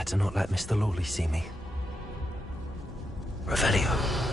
Better not let Mr. Lawley see me. Revelio.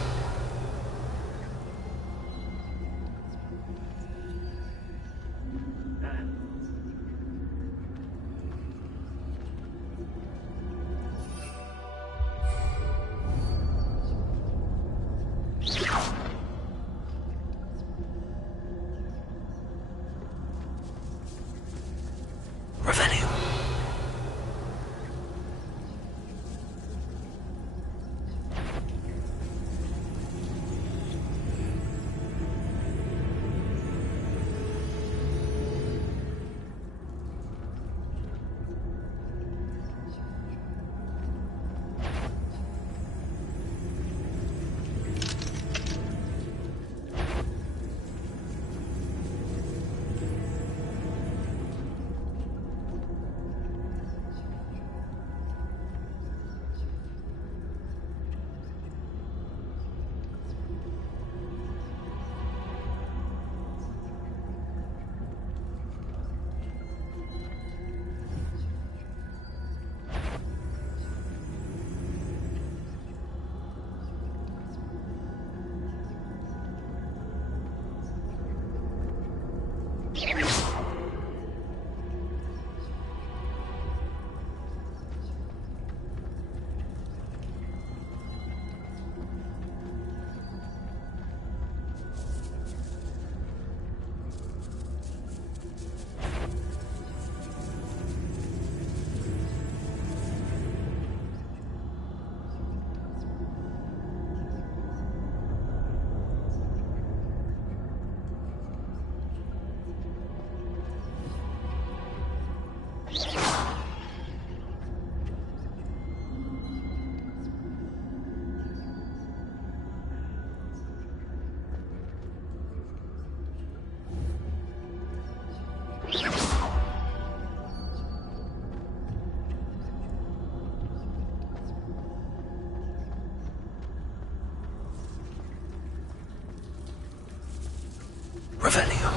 Revelio.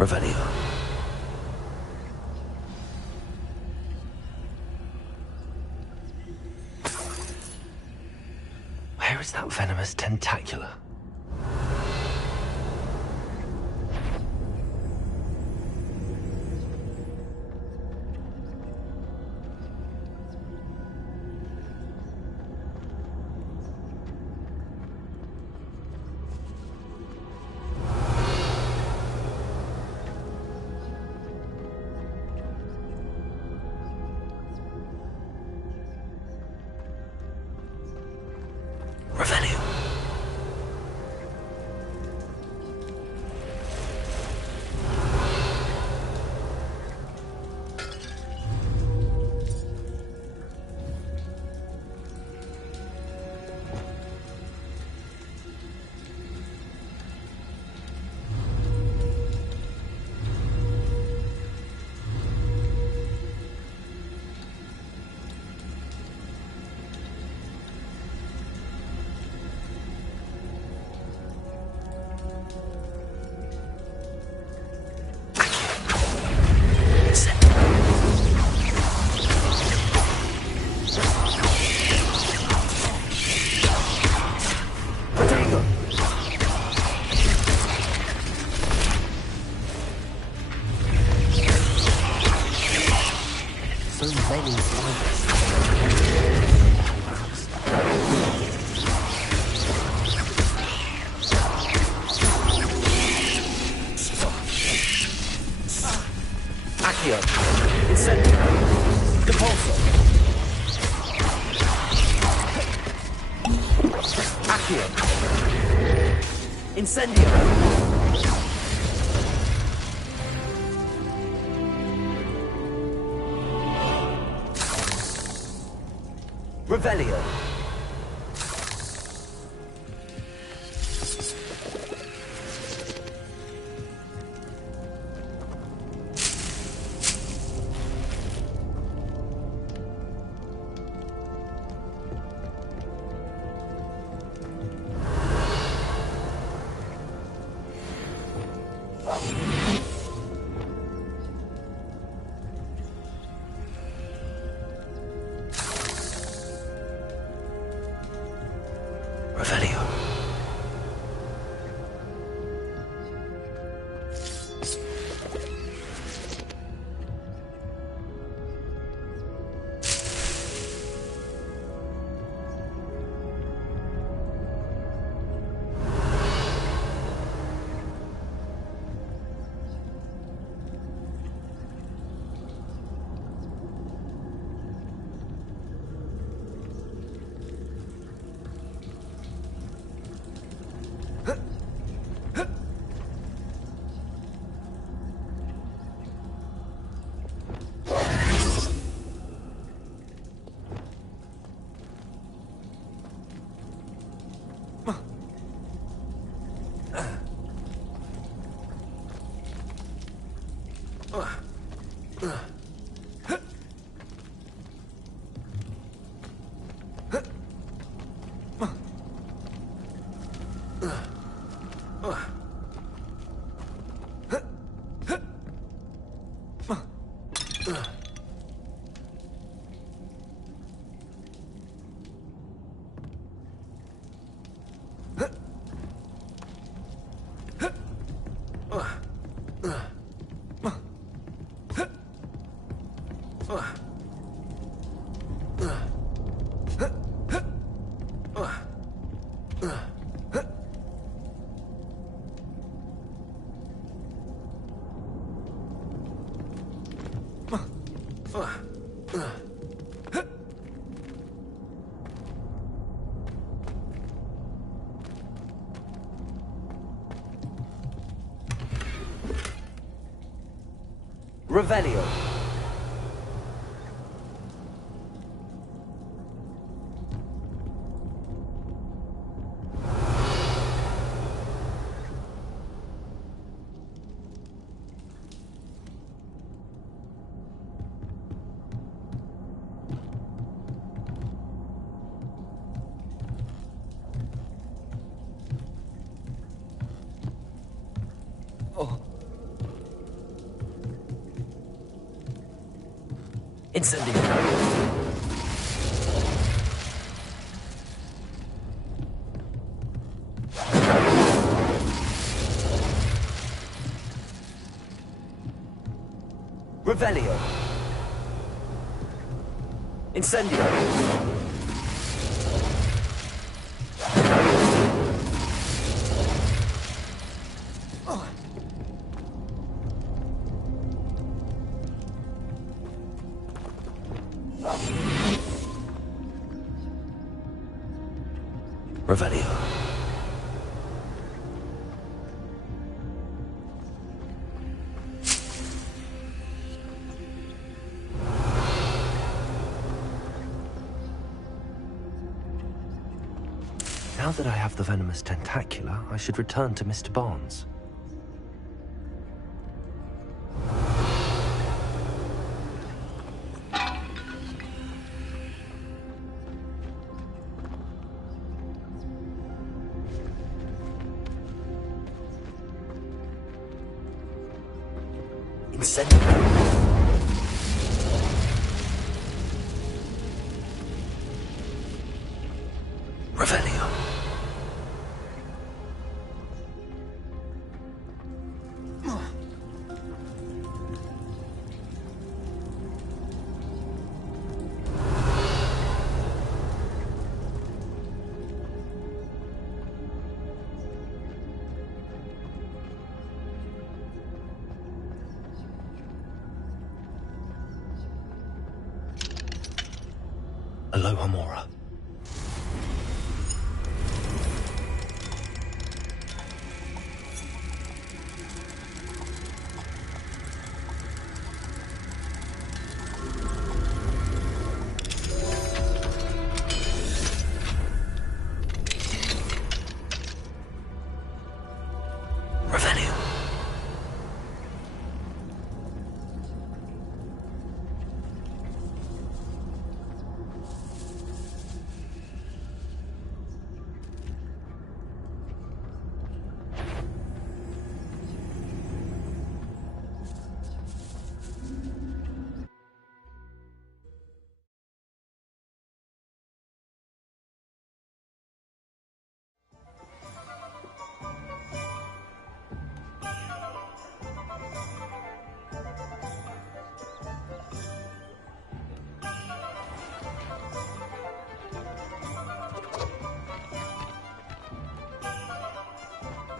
Revelio. Where is that venomous tentacula? Revelio. Incendio! Revelio! Revelio. Incendio. Revelio. Incendio. Revelio. Now that I have the venomous tentacula, I should return to Mr. Barnes. Incendio. Revelio. Aloha Mora. Revelio.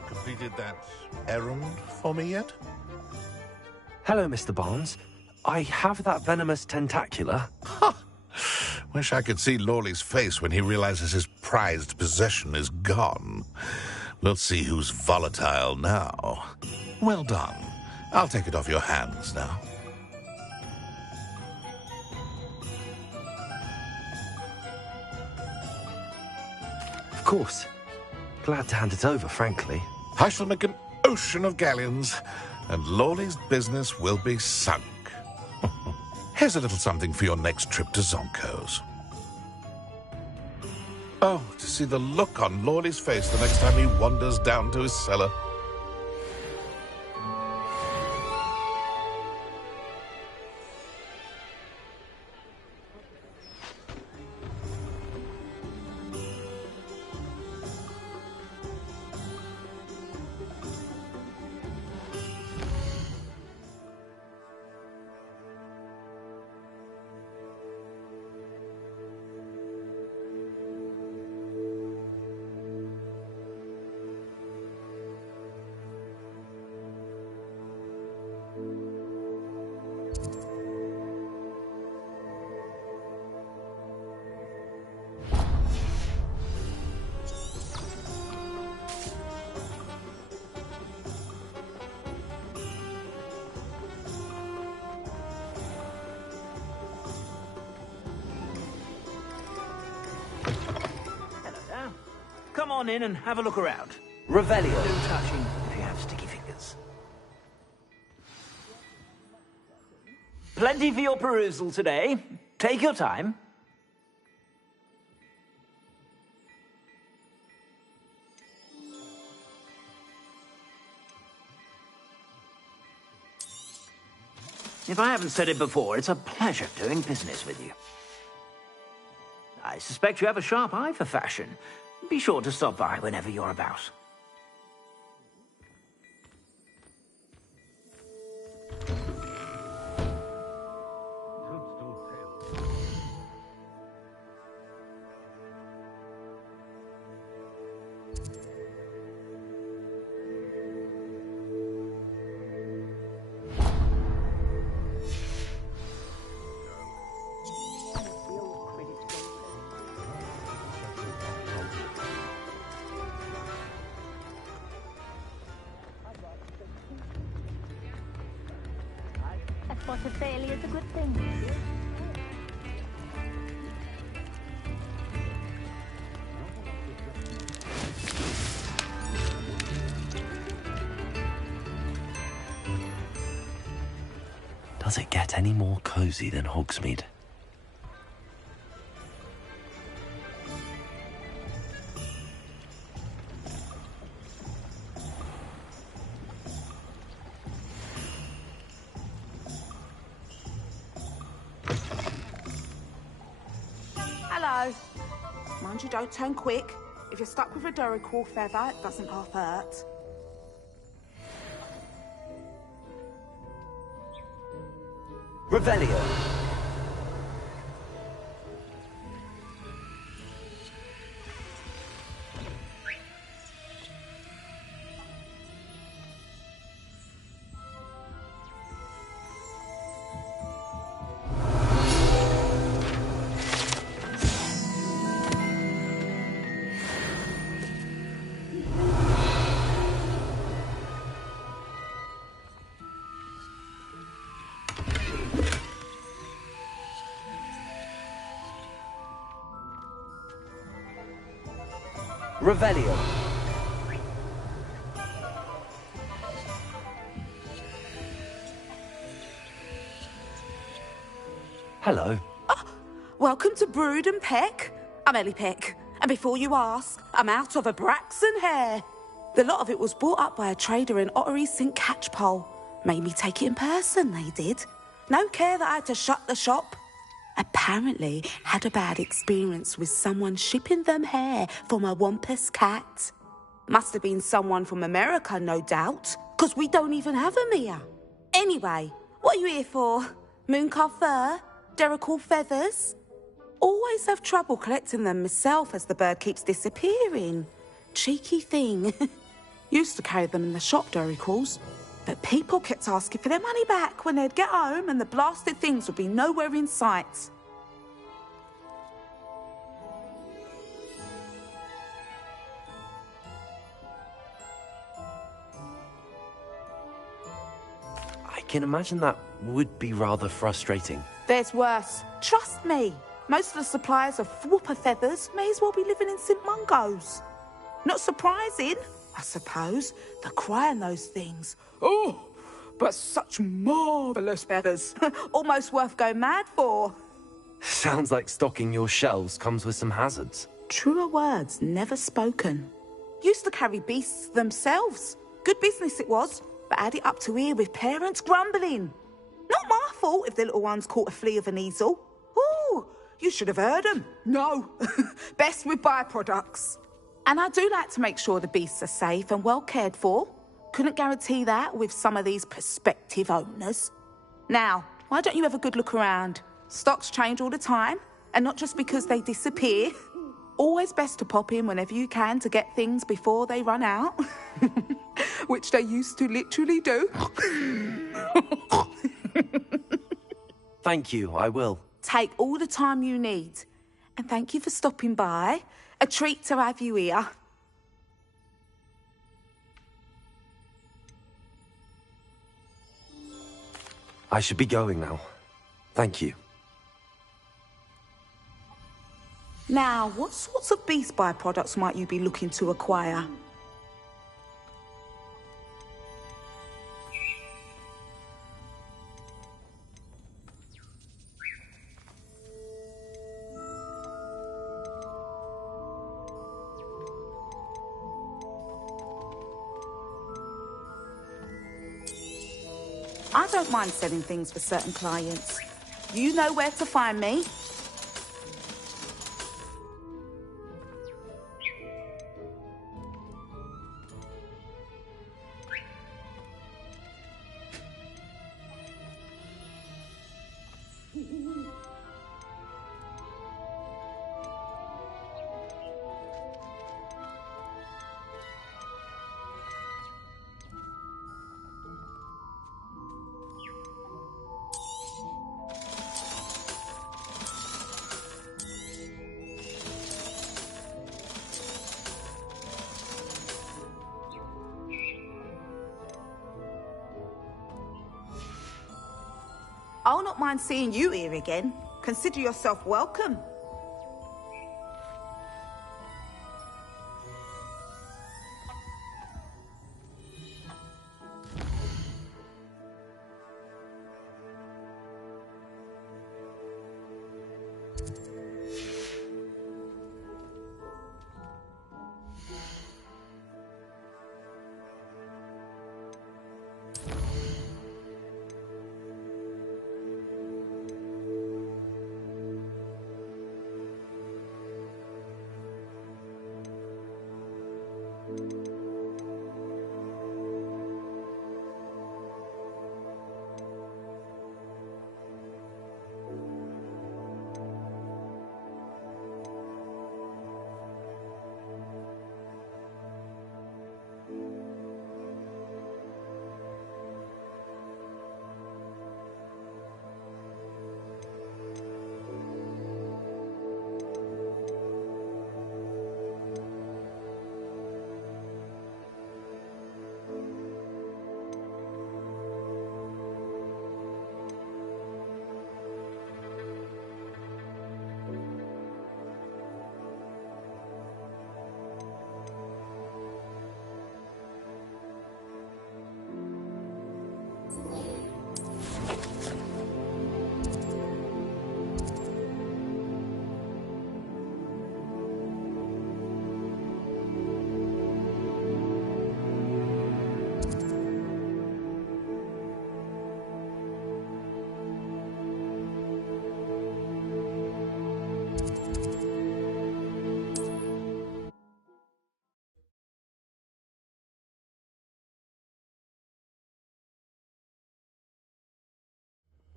Completed that errand for me yet? Hello, Mr. Barnes. I have that venomous tentacula. Wish I could see Lawley's face when he realizes his prized possession is gone. We'll see who's volatile now. Well done. I'll take it off your hands now. Of course. Glad to hand it over, frankly. I shall make an ocean of galleons, and Lawley's business will be sunk. Here's a little something for your next trip to Zonko's. Oh, to see the look on Lawley's face the next time he wanders down to his cellar. come on in and have a look around. Revelio. No touching if you have sticky fingers. Plenty for your perusal today. Take your time. If I haven't said it before, it's a pleasure doing business with you. I suspect you have a sharp eye for fashion. Be sure to stop by whenever you're about. What a failure is a good thing. Does it get any more cozy than Hogsmeade? Hello. Mind you don't turn quick. If you're stuck with a Duracell feather, it doesn't half hurt. Revelio. Revelio. Hello. Welcome to Brood and Peck. I'm Ellie Peck. And before you ask, I'm out of a Braxton hair. The lot of it was bought up by a trader in Ottery St. Catchpole. Made me take it in person, they did. No care that I had to shut the shop. Apparently had a bad experience with someone shipping them hair from a Wampus cat. Must have been someone from America, no doubt, because we don't even have them here. Anyway, what are you here for? Mooncar fur? Duracell feathers? Always have trouble collecting them myself as the bird keeps disappearing. Cheeky thing. Used to carry them in the shop, Duracells. But people kept asking for their money back when they'd get home and the blasted things would be nowhere in sight. I can imagine that would be rather frustrating. There's worse. Trust me. Most of the suppliers of whooper feathers may as well be living in St. Mungo's. Not surprising, I suppose, the cry in those things. Oh, but such marvellous feathers. Almost worth going mad for. Sounds like stocking your shelves comes with some hazards. Truer words never spoken. Used to carry beasts themselves. Good business it was, but had it up to here with parents grumbling. Not my fault if the little ones caught a flea of an easel. Ooh, you should have heard them. No, best with byproducts. And I do like to make sure the beasts are safe and well cared for. Couldn't guarantee that with some of these prospective owners. Now, why don't you have a good look around? Stocks change all the time, and not just because they disappear. Always best to pop in whenever you can to get things before they run out. Which they used to literally do. Thank you, I will. Take all the time you need. And thank you for stopping by. A treat to have you here. I should be going now. Thank you. Now, what sorts of beast byproducts might you be looking to acquire? I don't mind selling things for certain clients. You know where to find me. I'll not mind seeing you here again. Consider yourself welcome.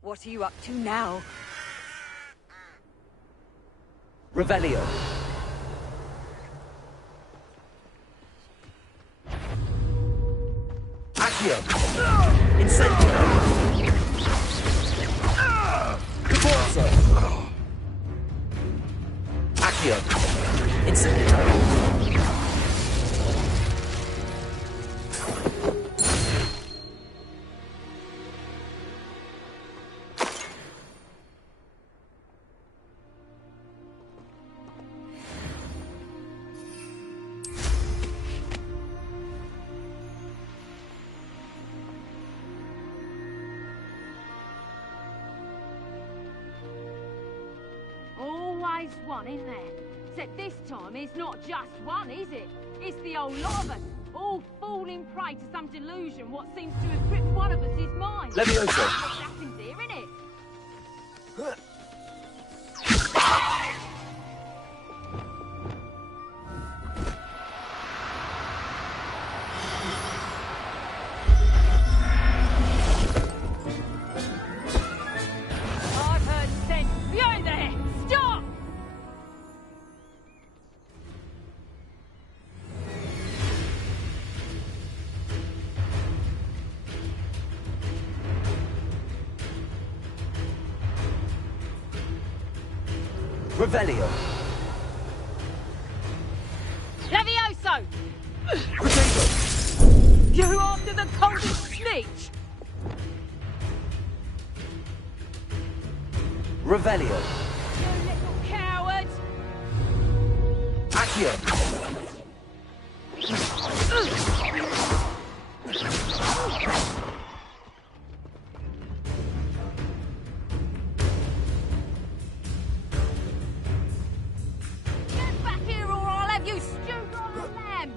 What are you up to now? Revelio. Accio. Incendio. Caforza. Accio. Incendio. Always one, isn't there? Except this time it's not just one, is it? It's the whole lot of us, all falling prey to some delusion what seems to have gripped one of us' mind. Levioso. Assassin's here, innit? I've heard sense. You there! Stop! Revelio. Levioso! Protego. You after the coldest snitch? Revelio. You little coward! Accio. Get back here or I'll have you stewed like a lamb!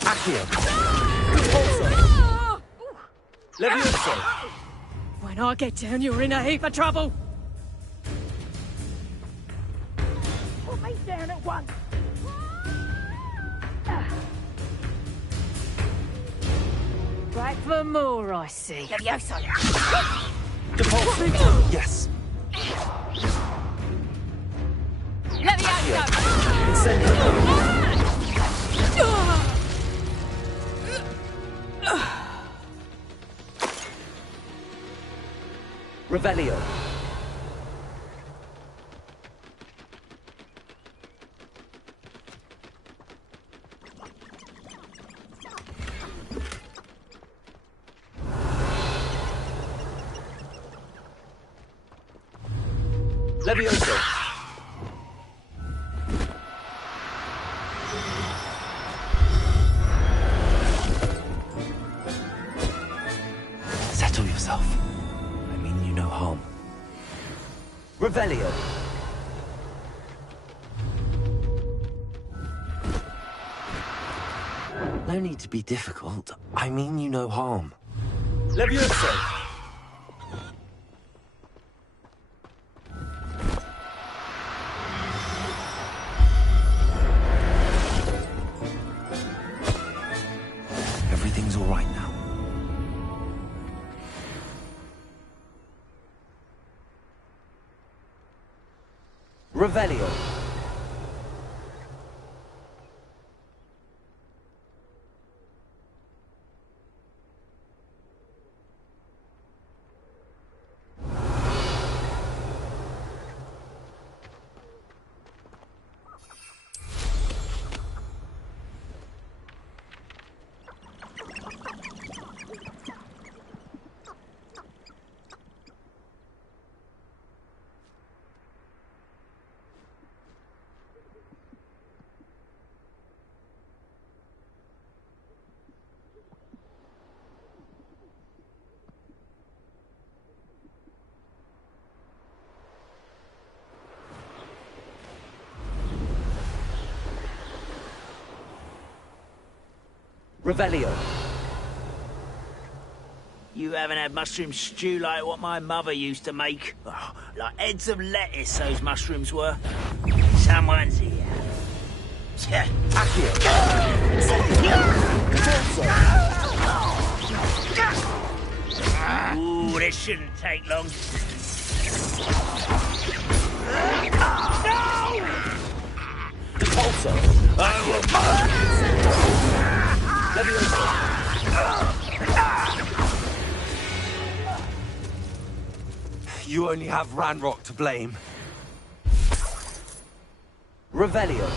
Accio. Ah! Levioso. When I get down, you're in a heap of trouble! Put me down at once! Back for more, I see. Levioso! Depulso. Yes. Levioso! Incendio. Revelio. Levioso. Settle yourself. I mean you no harm. Revelio. No need to be difficult. I mean you no harm. Levioso. Everything's all right now. Revelio. Revelio. You haven't had mushroom stew like what my mother used to make. Oh, like heads of lettuce, those mushrooms were. Someone's here. Ooh, this shouldn't take long. Depulso. You only have Ranrock to blame. Revelio.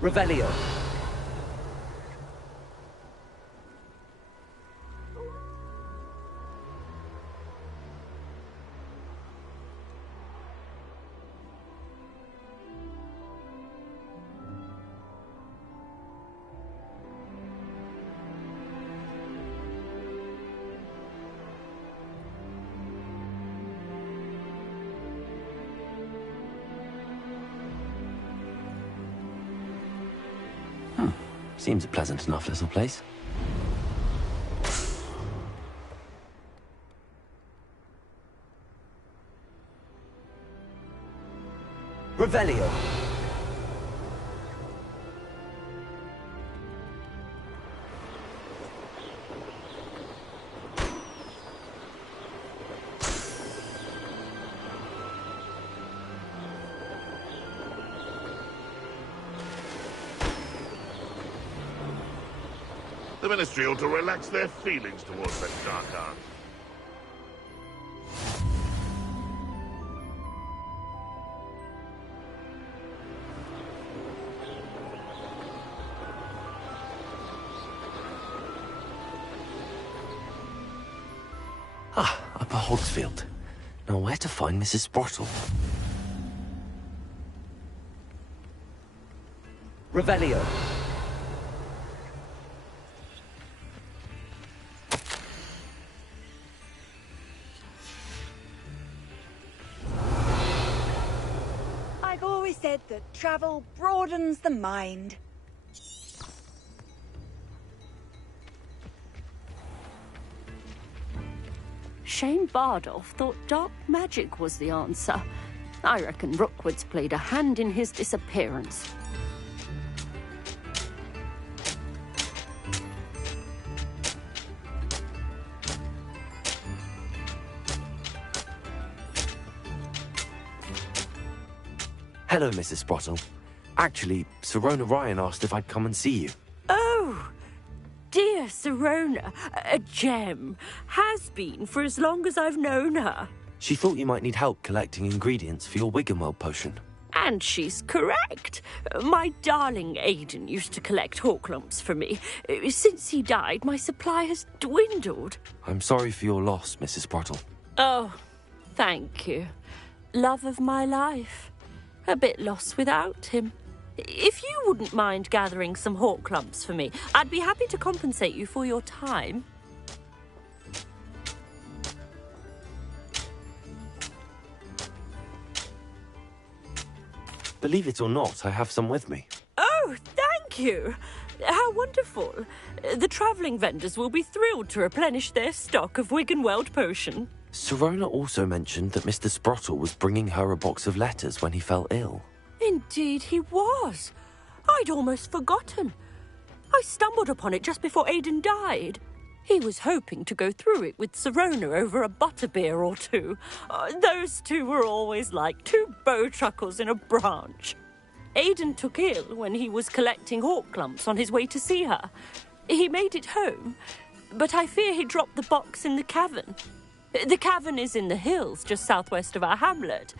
Revelio. Seems a pleasant enough little place. Revelio. The Ministry ought to relax their feelings towards that dark art. Ah, Upper Hogsfield. Now where to find Mrs. Sprottle? Revelio. I've always said that travel broadens the mind. Shane Bardolph thought dark magic was the answer. I reckon Rookwood's played a hand in his disappearance. Hello, Mrs. Sprottle. Actually, Sirona Ryan asked if I'd come and see you. Oh, dear Sirona, a gem. Has been for as long as I've known her. She thought you might need help collecting ingredients for your Wiggenweld potion. And she's correct. My darling Aidan used to collect Hawklumps for me. Since he died, my supply has dwindled. I'm sorry for your loss, Mrs. Sprottle. Oh, thank you. Love of my life. A bit lost without him. If you wouldn't mind gathering some Hawklumps for me, I'd be happy to compensate you for your time. Believe it or not, I have some with me. Oh, thank you. How wonderful. The travelling vendors will be thrilled to replenish their stock of Wiggenweld potion. Sirona also mentioned that Mr. Sprottle was bringing her a box of letters when he fell ill. Indeed he was. I'd almost forgotten. I stumbled upon it just before Aidan died. He was hoping to go through it with Sirona over a butterbeer or two. Those two were always like two bowtruckles in a branch. Aidan took ill when he was collecting Hawklumps on his way to see her. He made it home, but I fear he dropped the box in the cavern. The cavern is in the hills just southwest of our hamlet.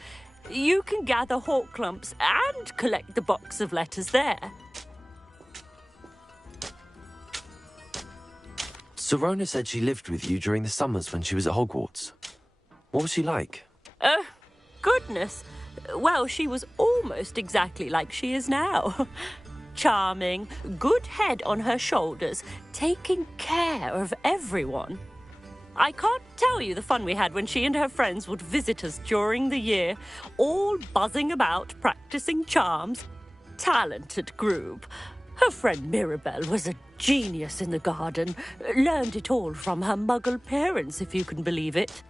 You can gather Hawklumps and collect the box of letters there. Sirona said she lived with you during the summers when she was at Hogwarts. What was she like? Oh, goodness. Well, she was almost exactly like she is now. Charming, good head on her shoulders, taking care of everyone. I can't tell you the fun we had when she and her friends would visit us during the year, all buzzing about, practicing charms. Talented group. Her friend Mirabelle was a genius in the garden. Learned it all from her muggle parents, if you can believe it.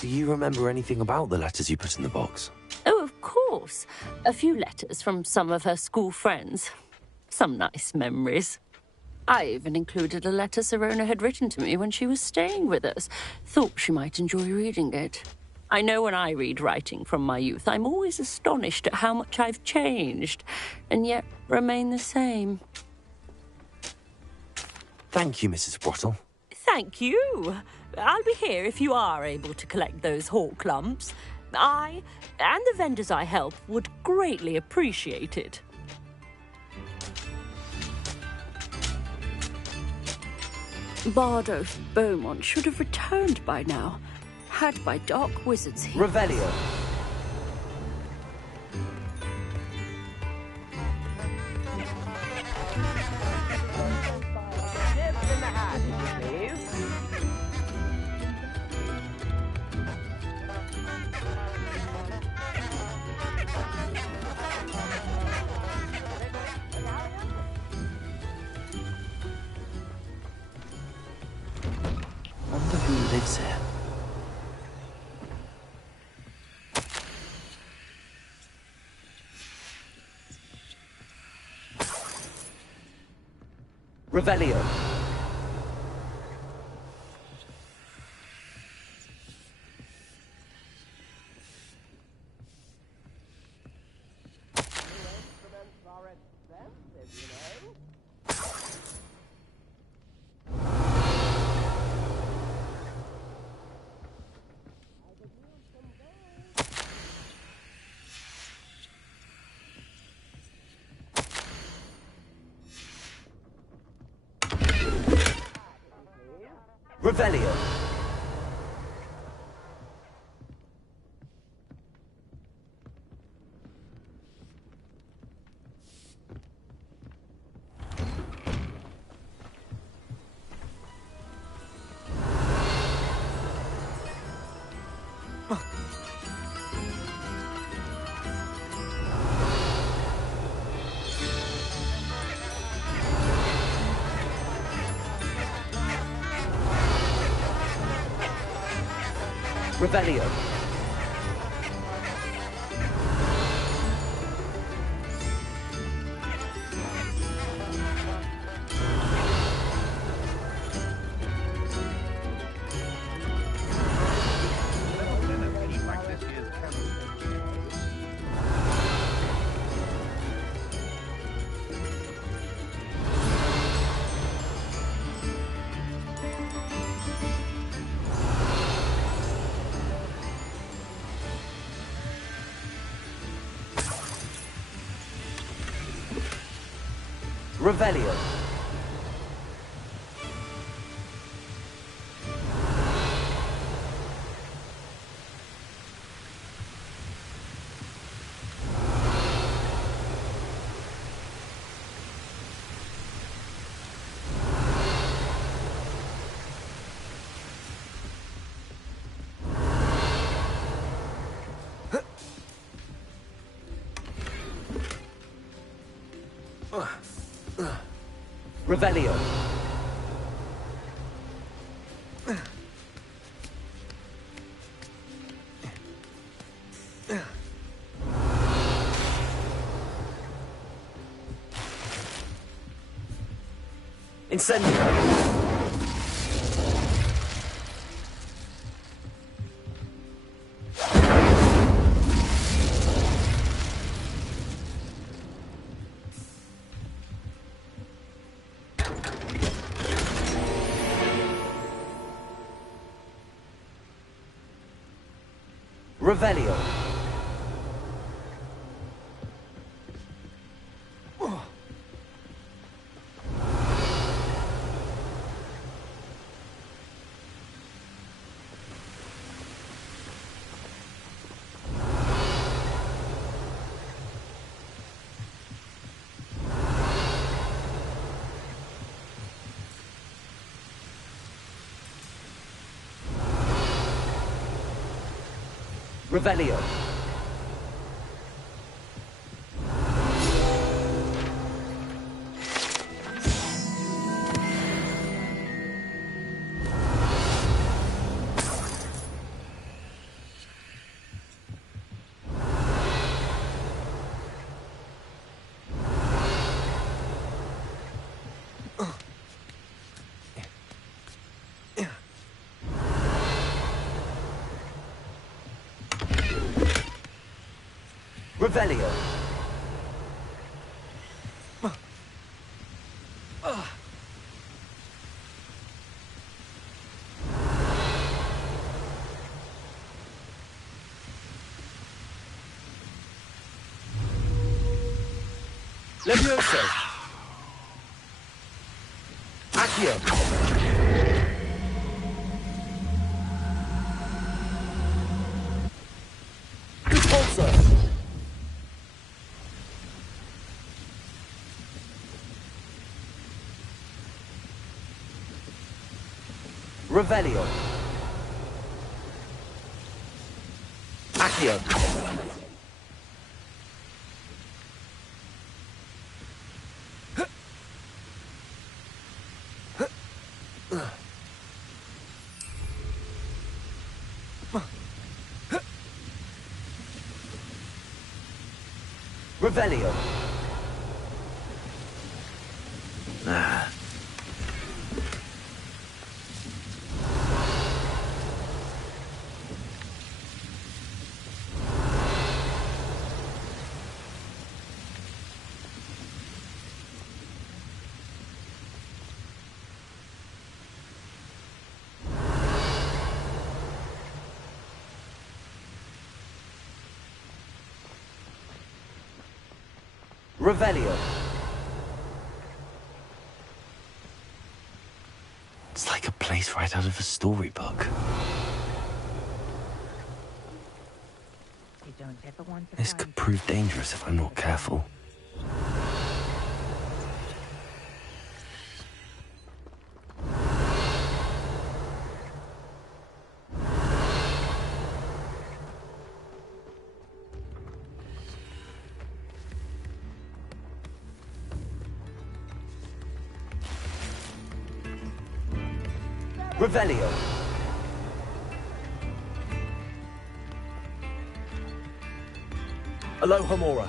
Do you remember anything about the letters you put in the box? Oh, of course. A few letters from some of her school friends. Some nice memories. I even included a letter Sirona had written to me when she was staying with us. Thought she might enjoy reading it. I know when I read writing from my youth, I'm always astonished at how much I've changed, and yet remain the same. Thank you, Mrs. Sprottle. Thank you. I'll be here if you are able to collect those Hawklumps. I, and the vendors I help, would greatly appreciate it. Bardolph Beaumont should have returned by now, had by dark wizards here. Revelio. lives here. Revelio. Revelio. Revelio. Revelio. Revelio. Incendio. Revelio. Revelio. Revelio. Levioso. Accio. Repulsor. Revelio. Accio. Revelio. Revelio. It's like a place right out of a storybook. You don't ever want to This could prove dangerous if I'm not careful. Revelio. Aloha Mora.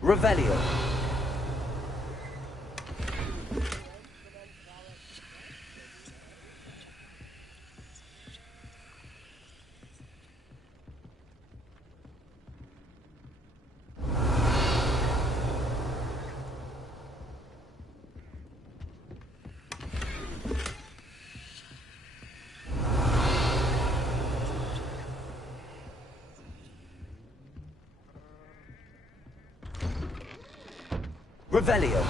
Revelio. Revelio.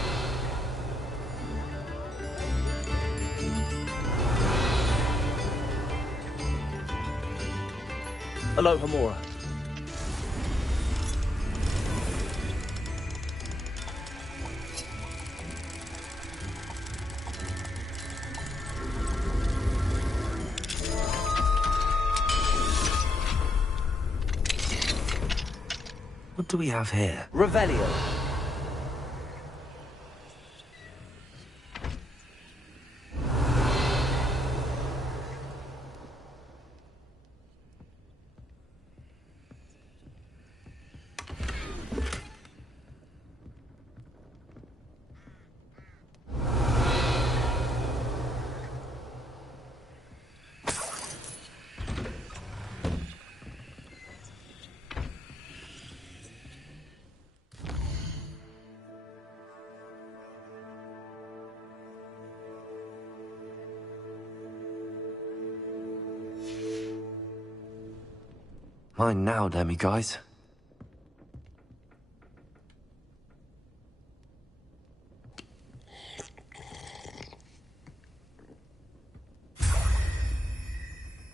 Aloha Mora. What do we have here? Revelio. Mine now, Demi guys.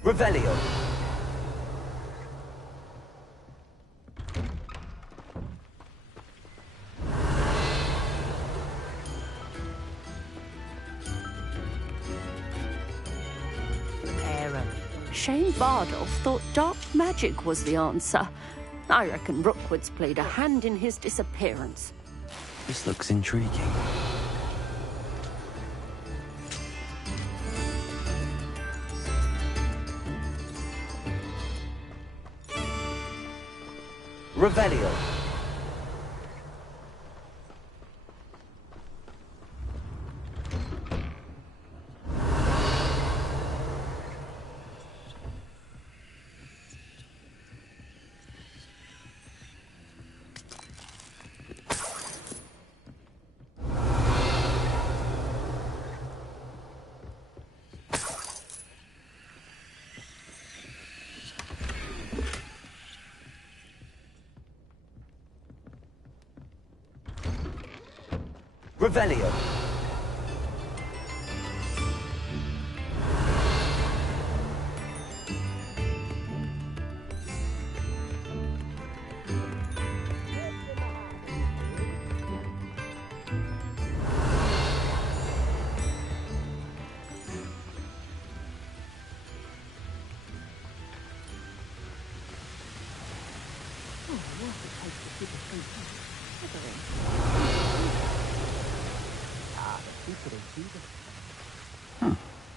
Revelio. Shane Bardolph thought dark magic was the answer. I reckon Rookwood's played a hand in his disappearance. This looks intriguing. Revelio. Revelio.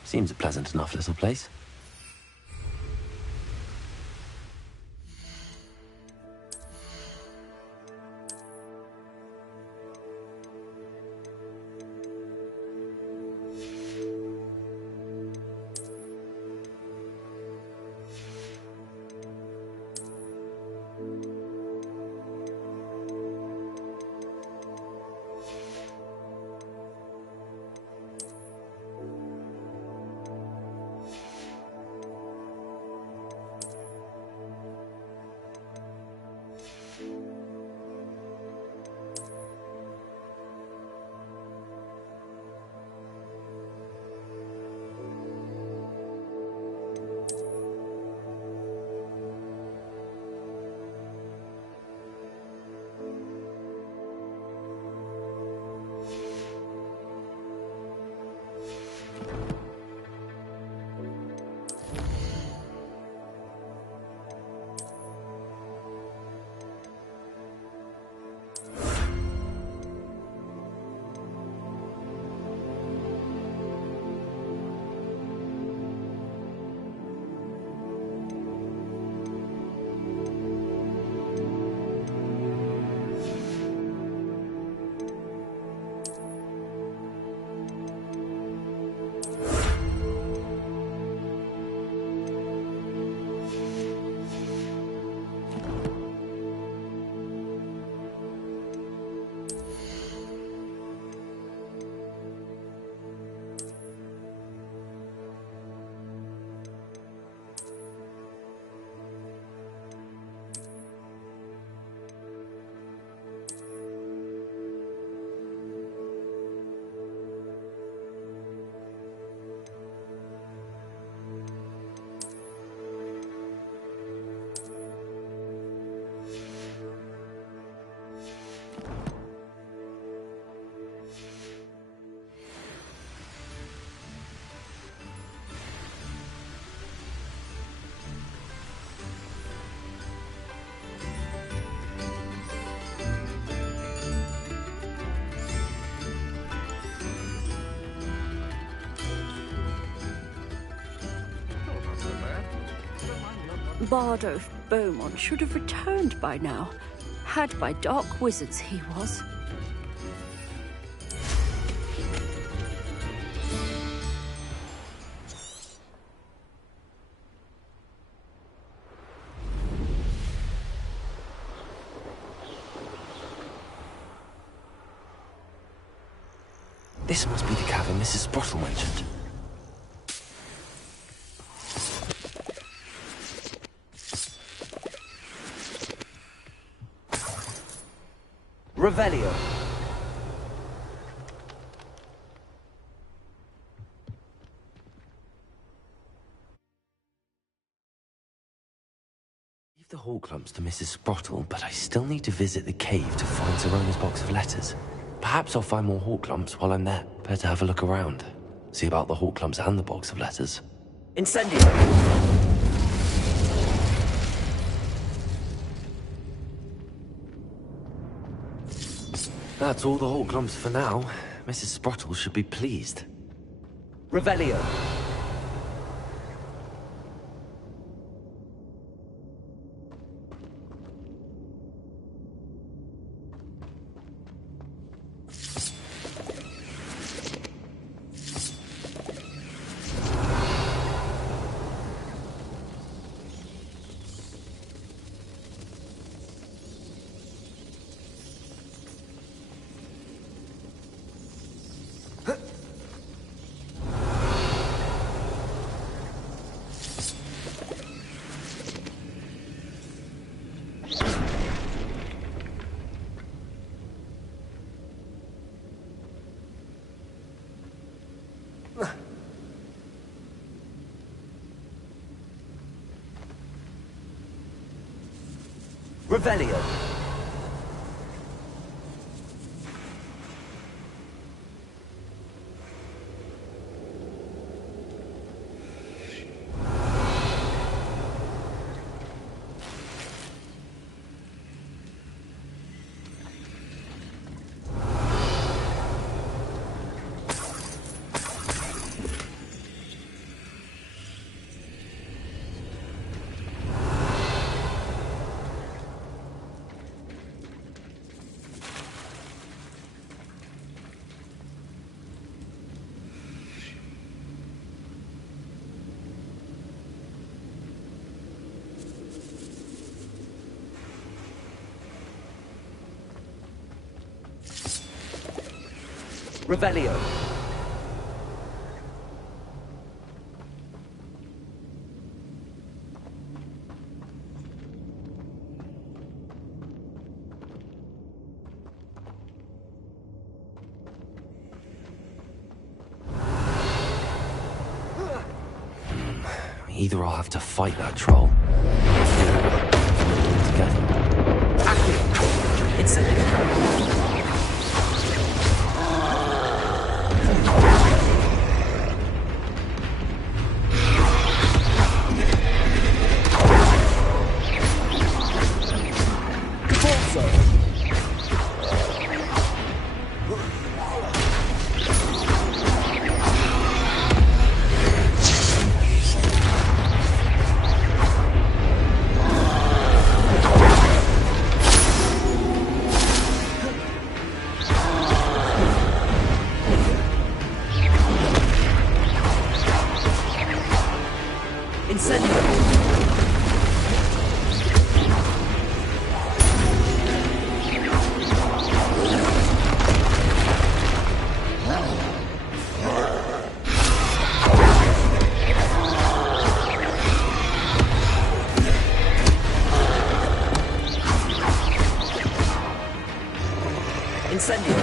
Seems a pleasant enough little place. Bardo Beaumont should have returned by now. Had by dark wizards he was. This must be the cavern Mrs. Sprottle mentioned. Revelio. Leave the Horklumps to Mrs. Sprottle, but I still need to visit the cave to find Zerona's box of letters. Perhaps I'll find more Horklumps while I'm there. Better have a look around. See about the Horklumps and the box of letters. Incendio! That's all the Horklumps for now. Mrs. Sprottle should be pleased. Revelio. Revelio. Revelio. Either I'll have to fight that troll, together. Accio. Incendio.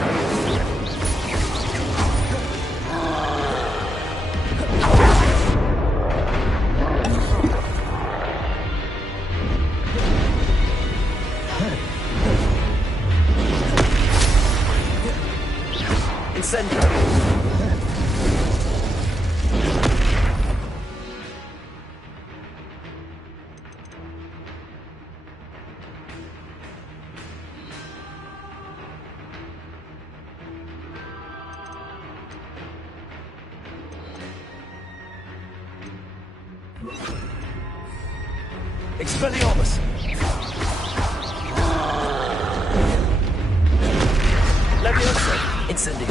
Expelliarmus! Leviosa! Incendio.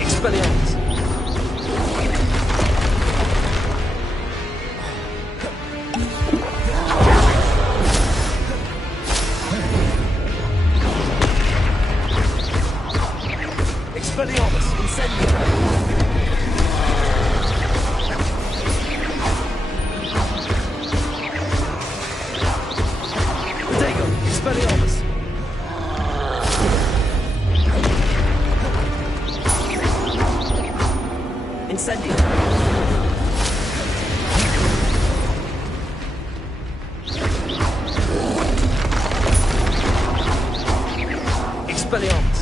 Expelliarmus! Expelliarmus! Incendio. Dago! Expelliarmus! Incendio. Expelliarmus!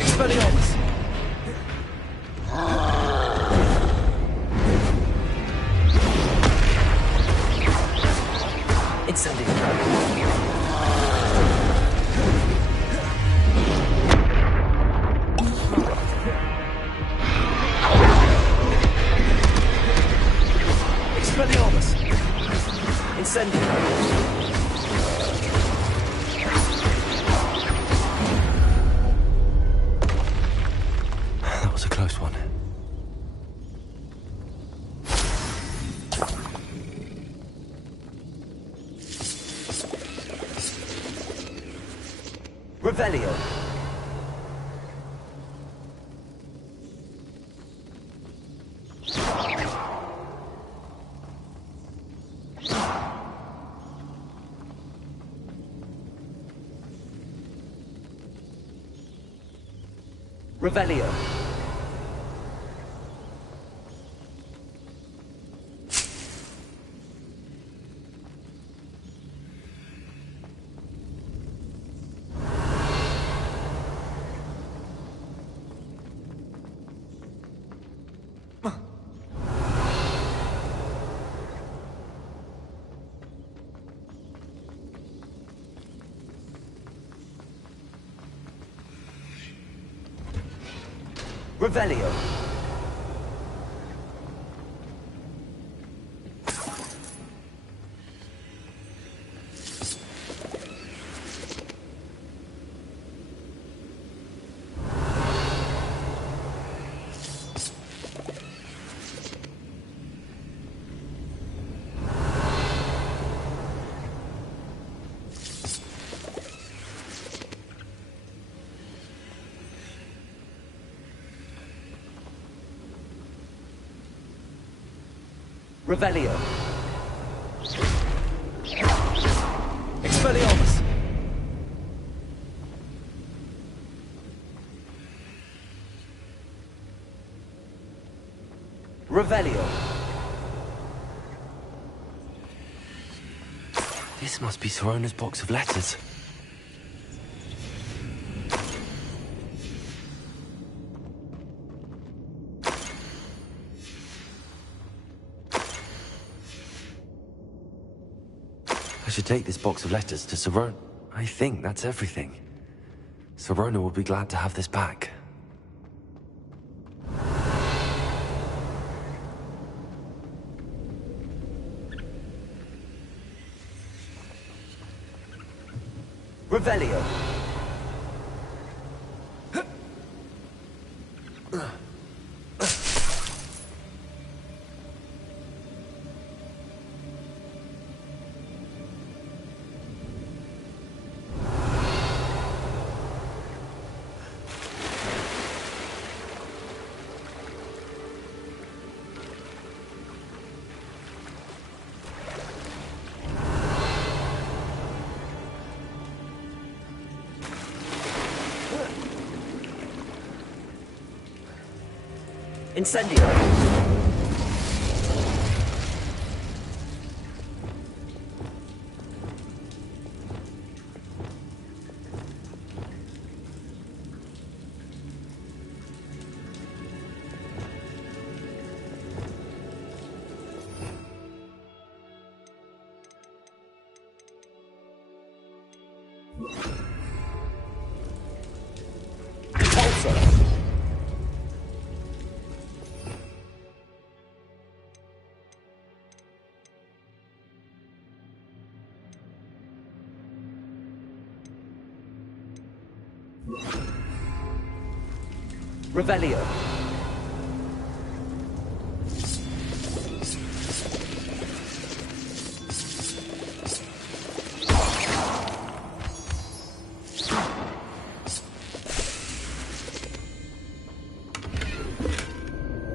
Expelliarmus! Incendio. Expelliarmus! Incendio. That was a close one. Revelio. Revelio. Revelio. Revelio. Expelliarmus. Revelio. This must be Sorona's box of letters. I should take this box of letters to Sorona. I think that's everything. Sorona will be glad to have this back. Revelio. Incendio. Revelio.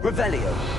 Revelio.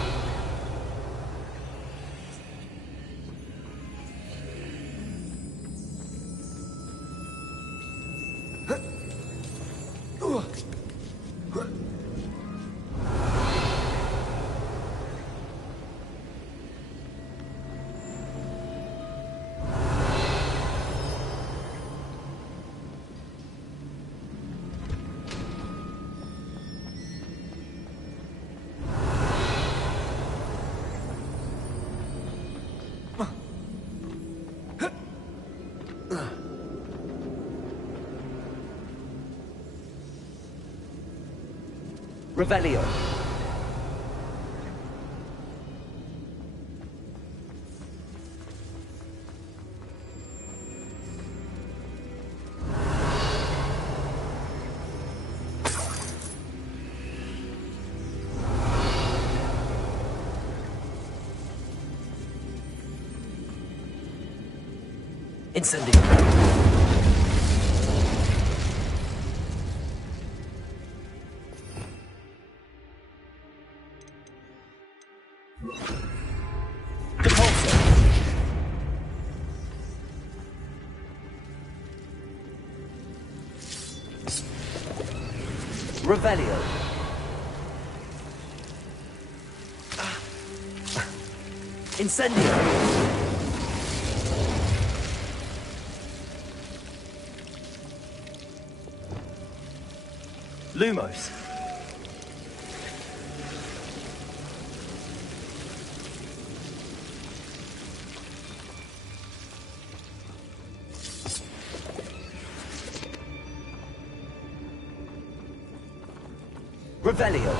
Revelio. Incendio. Revelio. Incendio. Lumos. Revelio.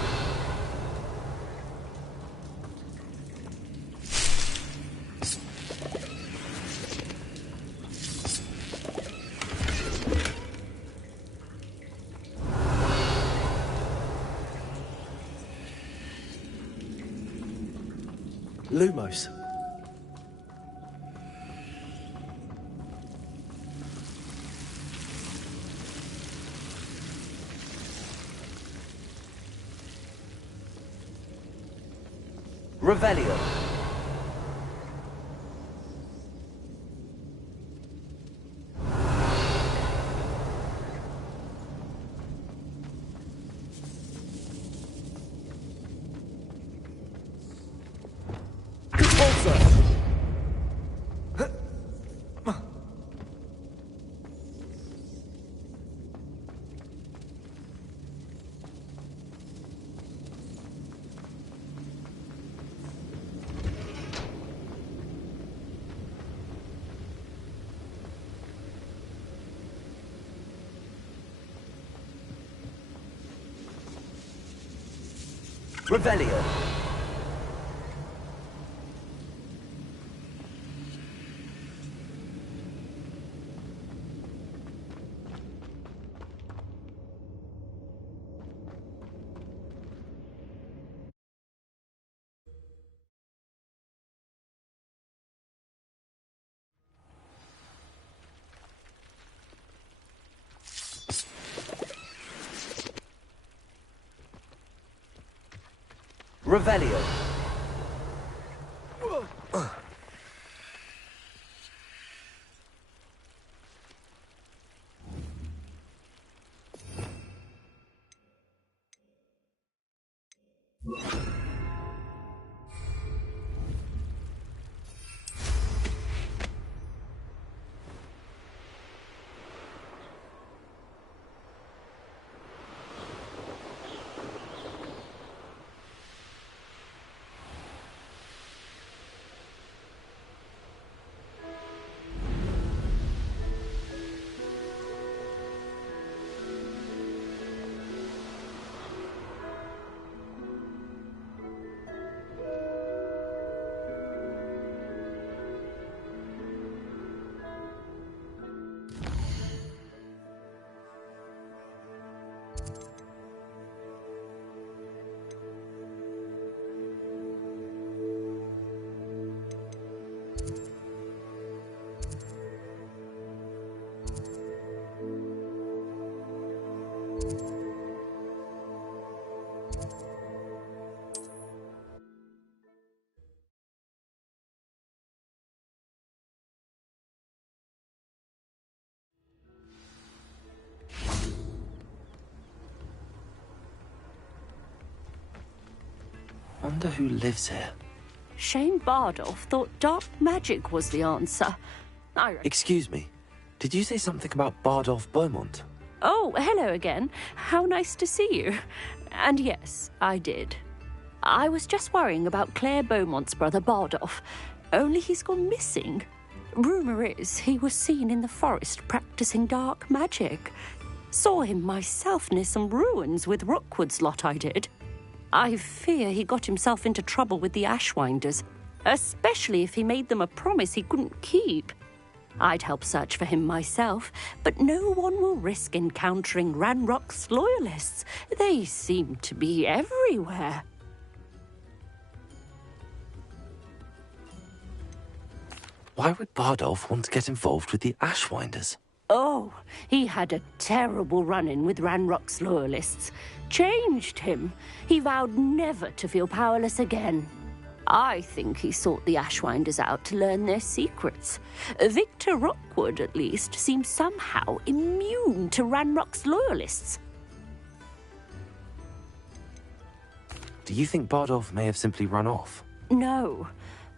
Lumos. Revelio. Revelio. Revelio. Wonder who lives here. Shane Bardolph thought dark magic was the answer. Excuse me. Did you say something about Bardolph Beaumont? Oh, hello again. How nice to see you. And yes, I did. I was just worrying about Claire Beaumont's brother Bardolph. Only he's gone missing. Rumour is he was seen in the forest practicing dark magic. Saw him myself near some ruins with Rookwood's lot, I did. I fear he got himself into trouble with the Ashwinders, especially if he made them a promise he couldn't keep. I'd help search for him myself, but no one will risk encountering Ranrock's loyalists. They seem to be everywhere. Why would Bardolph want to get involved with the Ashwinders? Oh, he had a terrible run-in with Ranrock's loyalists. Changed him. He vowed never to feel powerless again. I think he sought the Ashwinders out to learn their secrets. Victor Rookwood, at least, seems somehow immune to Ranrock's loyalists. Do you think Bardolph may have simply run off? No.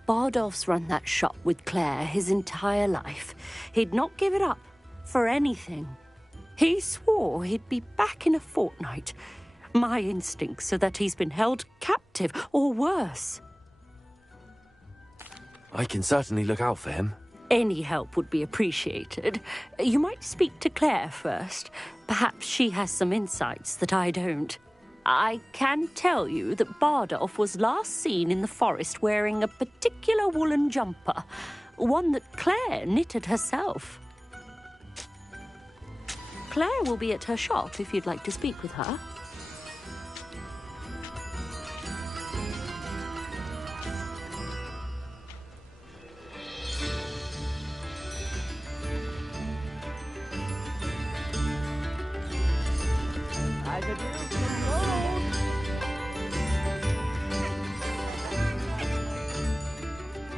Bardolph's run that shop with Claire his entire life. He'd not give it up for anything. He swore he'd be back in a fortnight. My instincts are that he's been held captive, or worse. I can certainly look out for him. Any help would be appreciated. You might speak to Claire first. Perhaps she has some insights that I don't. I can tell you that Bardolph was last seen in the forest wearing a particular woolen jumper, one that Claire knitted herself. Claire will be at her shop if you'd like to speak with her.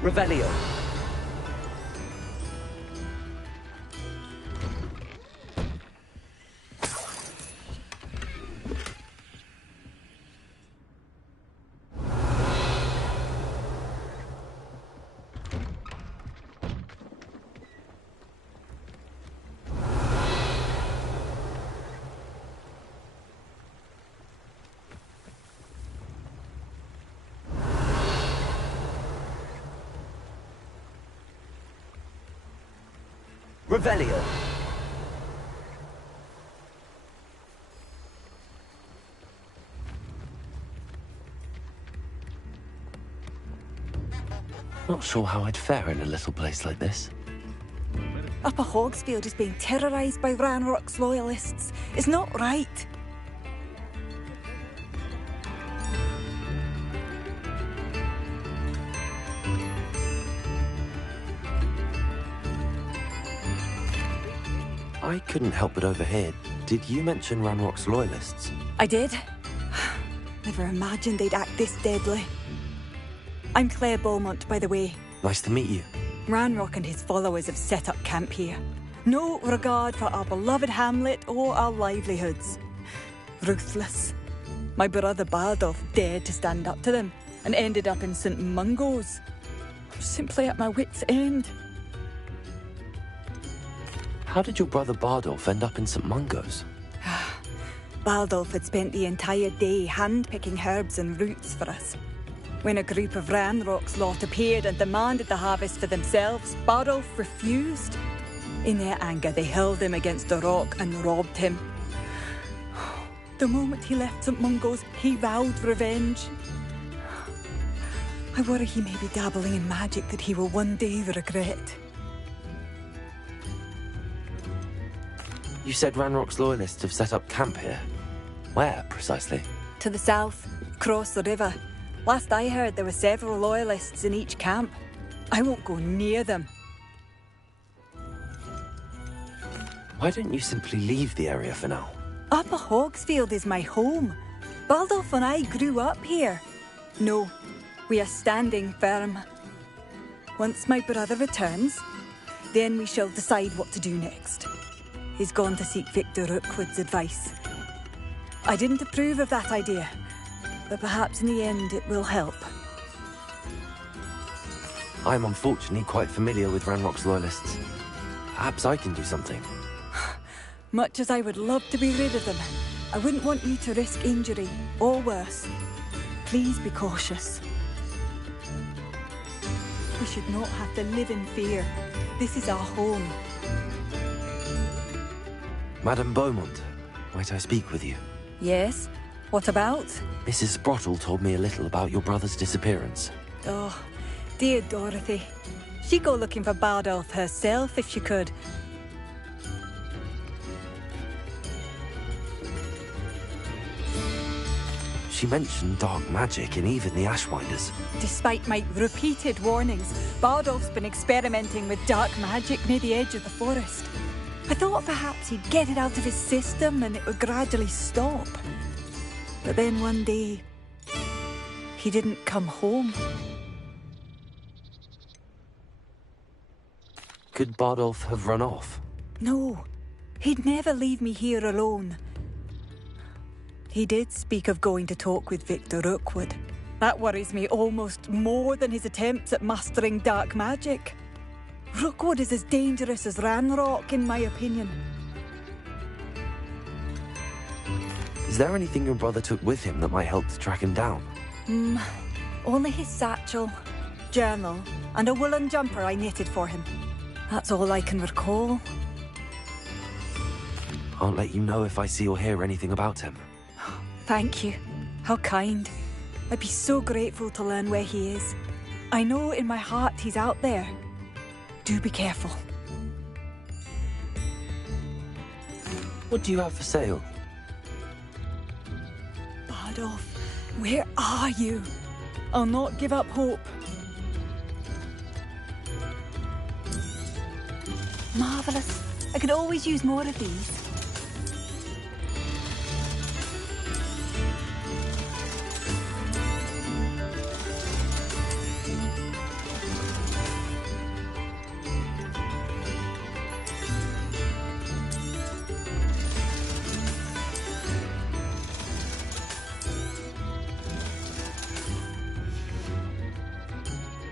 Revelio. Revelio. Not sure how I'd fare in a little place like this. Upper Hogsfield is being terrorised by Ranrock's loyalists. It's not right. I couldn't help but overhear. Did you mention Ranrock's loyalists? I did. Never imagined they'd act this deadly. I'm Claire Beaumont, by the way. Nice to meet you. Ranrock and his followers have set up camp here. No regard for our beloved hamlet or our livelihoods. Ruthless. My brother Bardolph dared to stand up to them and ended up in St. Mungo's. I'm simply at my wit's end. How did your brother Bardolph end up in St. Mungo's? Bardolph had spent the entire day hand-picking herbs and roots for us. When a group of Ranrock's lot appeared and demanded the harvest for themselves, Bardolph refused. In their anger, they hurled him against a rock and robbed him. The moment he left St. Mungo's, he vowed revenge. I worry he may be dabbling in magic that he will one day regret. You said Ranrock's loyalists have set up camp here. Where, precisely? To the south, across the river. Last I heard, there were several loyalists in each camp. I won't go near them. Why don't you simply leave the area for now? Upper Hogsfield is my home. Baldolph and I grew up here. No, we are standing firm. Once my brother returns, then we shall decide what to do next. He's gone to seek Victor Rookwood's advice. I didn't approve of that idea, but perhaps in the end it will help. I'm unfortunately quite familiar with Ranrock's loyalists. Perhaps I can do something. Much as I would love to be rid of them, I wouldn't want you to risk injury, or worse. Please be cautious. We should not have to live in fear. This is our home. Madame Beaumont, might I speak with you? Yes? What about? Mrs. Sprottle told me a little about your brother's disappearance. Oh, dear Dorothy. She'd go looking for Bardolph herself if she could. She mentioned dark magic and even the Ashwinders. Despite my repeated warnings, Bardolph's been experimenting with dark magic near the edge of the forest. I thought perhaps he'd get it out of his system and it would gradually stop. But then one day, he didn't come home. Could Bardolph have run off? No, he'd never leave me here alone. He did speak of going to talk with Victor Rookwood. That worries me almost more than his attempts at mastering dark magic. Rookwood is as dangerous as Ranrock, in my opinion. Is there anything your brother took with him that might help to track him down? Only his satchel, journal, and a woolen jumper I knitted for him. That's all I can recall. I'll let you know if I see or hear anything about him. Thank you. How kind. I'd be so grateful to learn where he is. I know in my heart he's out there. Do be careful. What do you have for sale? Bardolph, where are you? I'll not give up hope. Marvellous. I could always use more of these.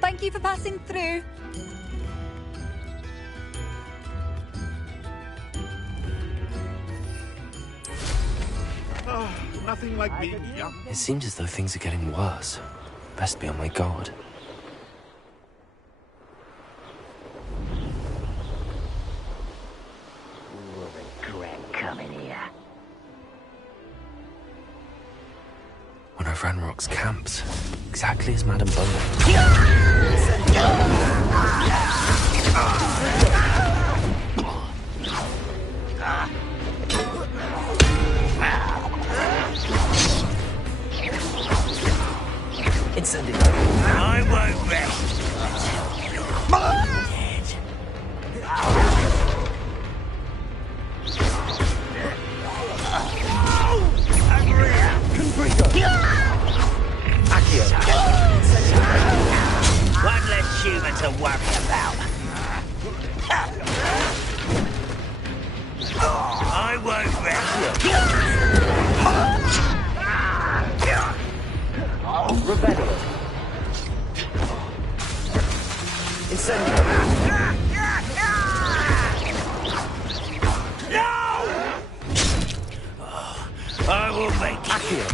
Thank you for passing through. Oh, nothing like being young. It seems as though things are getting worse. Best be on my guard. You'll regret coming here. One of Ranrock's camps. Exactly as Madame Beaumont. Incendio. I won't rest. One less human to worry about. I won't rest. Revelio. Incendio. I will make Accio.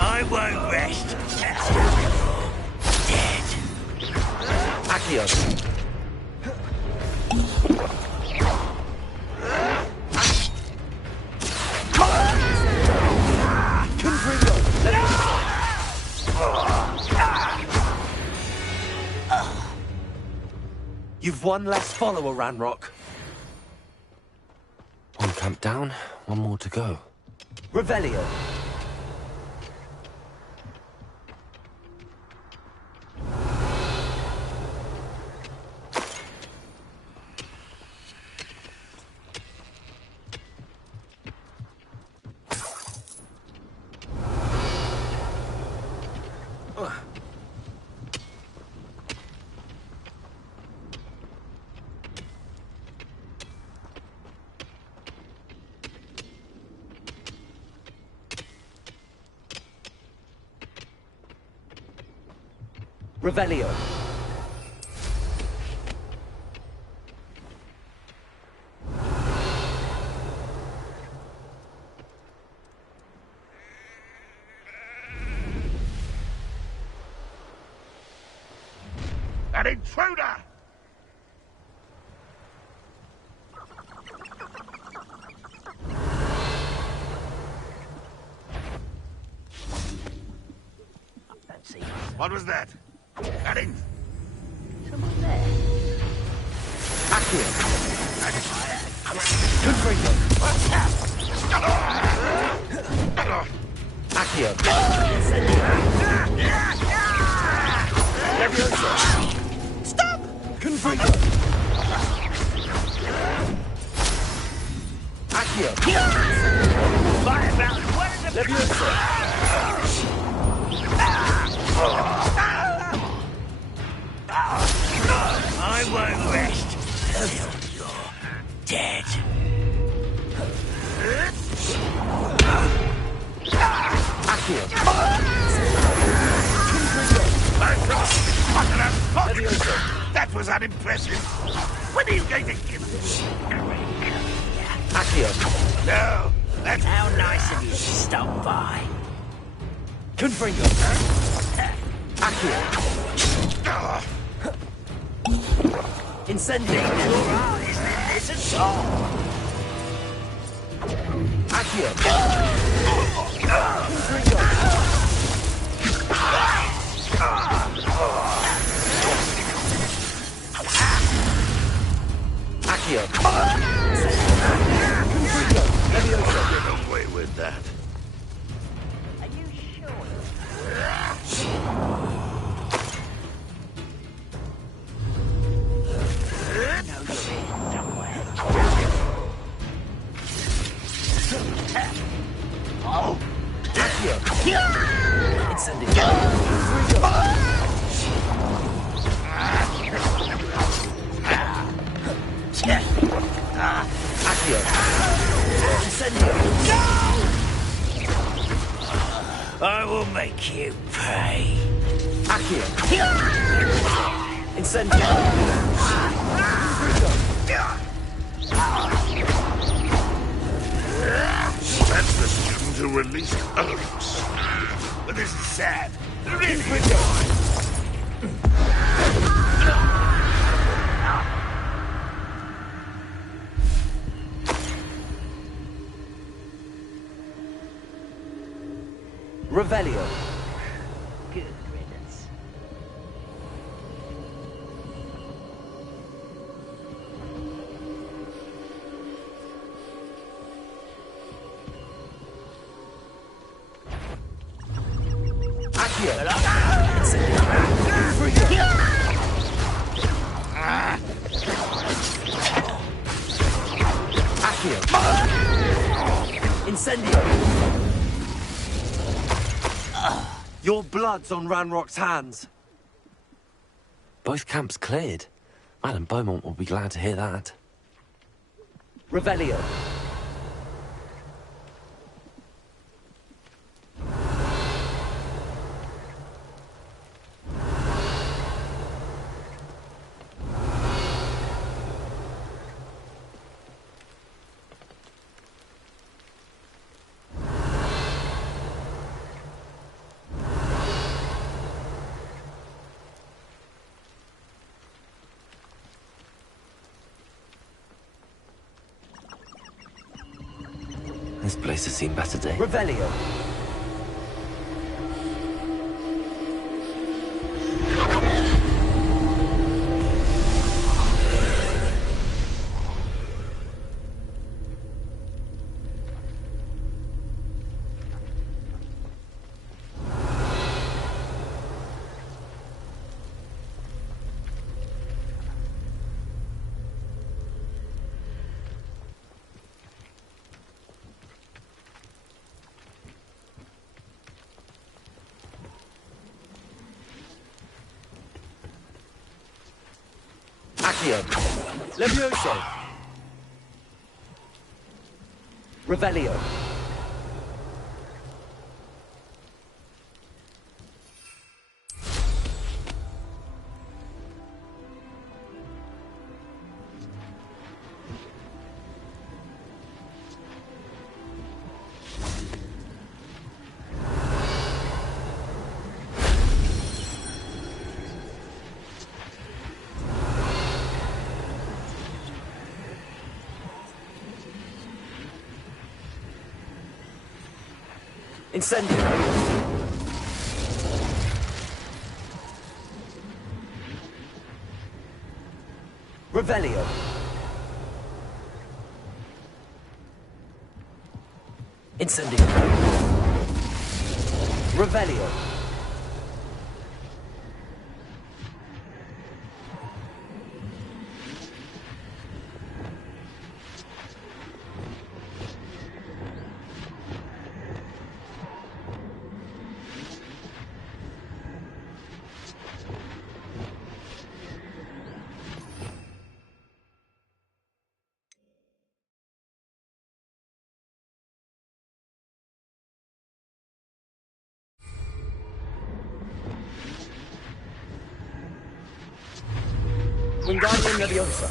I won't rest. Dead. Accio. You've one less follower, Ranrock. One camp down, one more to go. Revelio. Revelio. An intruder! What was that? Cutting? Someone there. Accio. Accio. Stop! Confringo. Accio. By about one of the I won't rest until you're dead. Accio. That was unimpressive. When are you going to give us? Accio. No, that's How nice of you to stop by. Confringo. Accio. Incendio. Isn't all. Accio. Accio. get away with that. Are you sure? I know you're here somewhere. Accio. Incendio. Accio. Incendio. I will make you pay. Accio. Incendio. That's the student who released Oaks. But this is sad. Really. Revelio. Good riddance. Incendio! Your blood's on Ranrock's hands. Both camps cleared. Madam Beaumont will be glad to hear that. Revelio. This place has seen better days. Revelio. Accio. Levioso. Revelio. Incendio. Revelio. Incendio. Revelio. Wingardium Leviosa.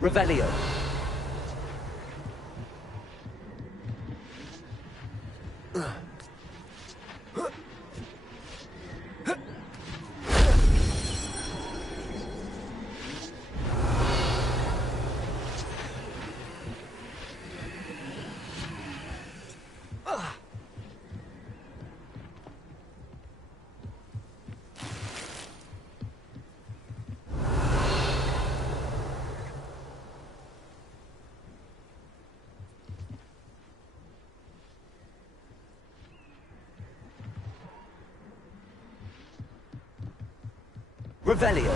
Revelio. Revelio.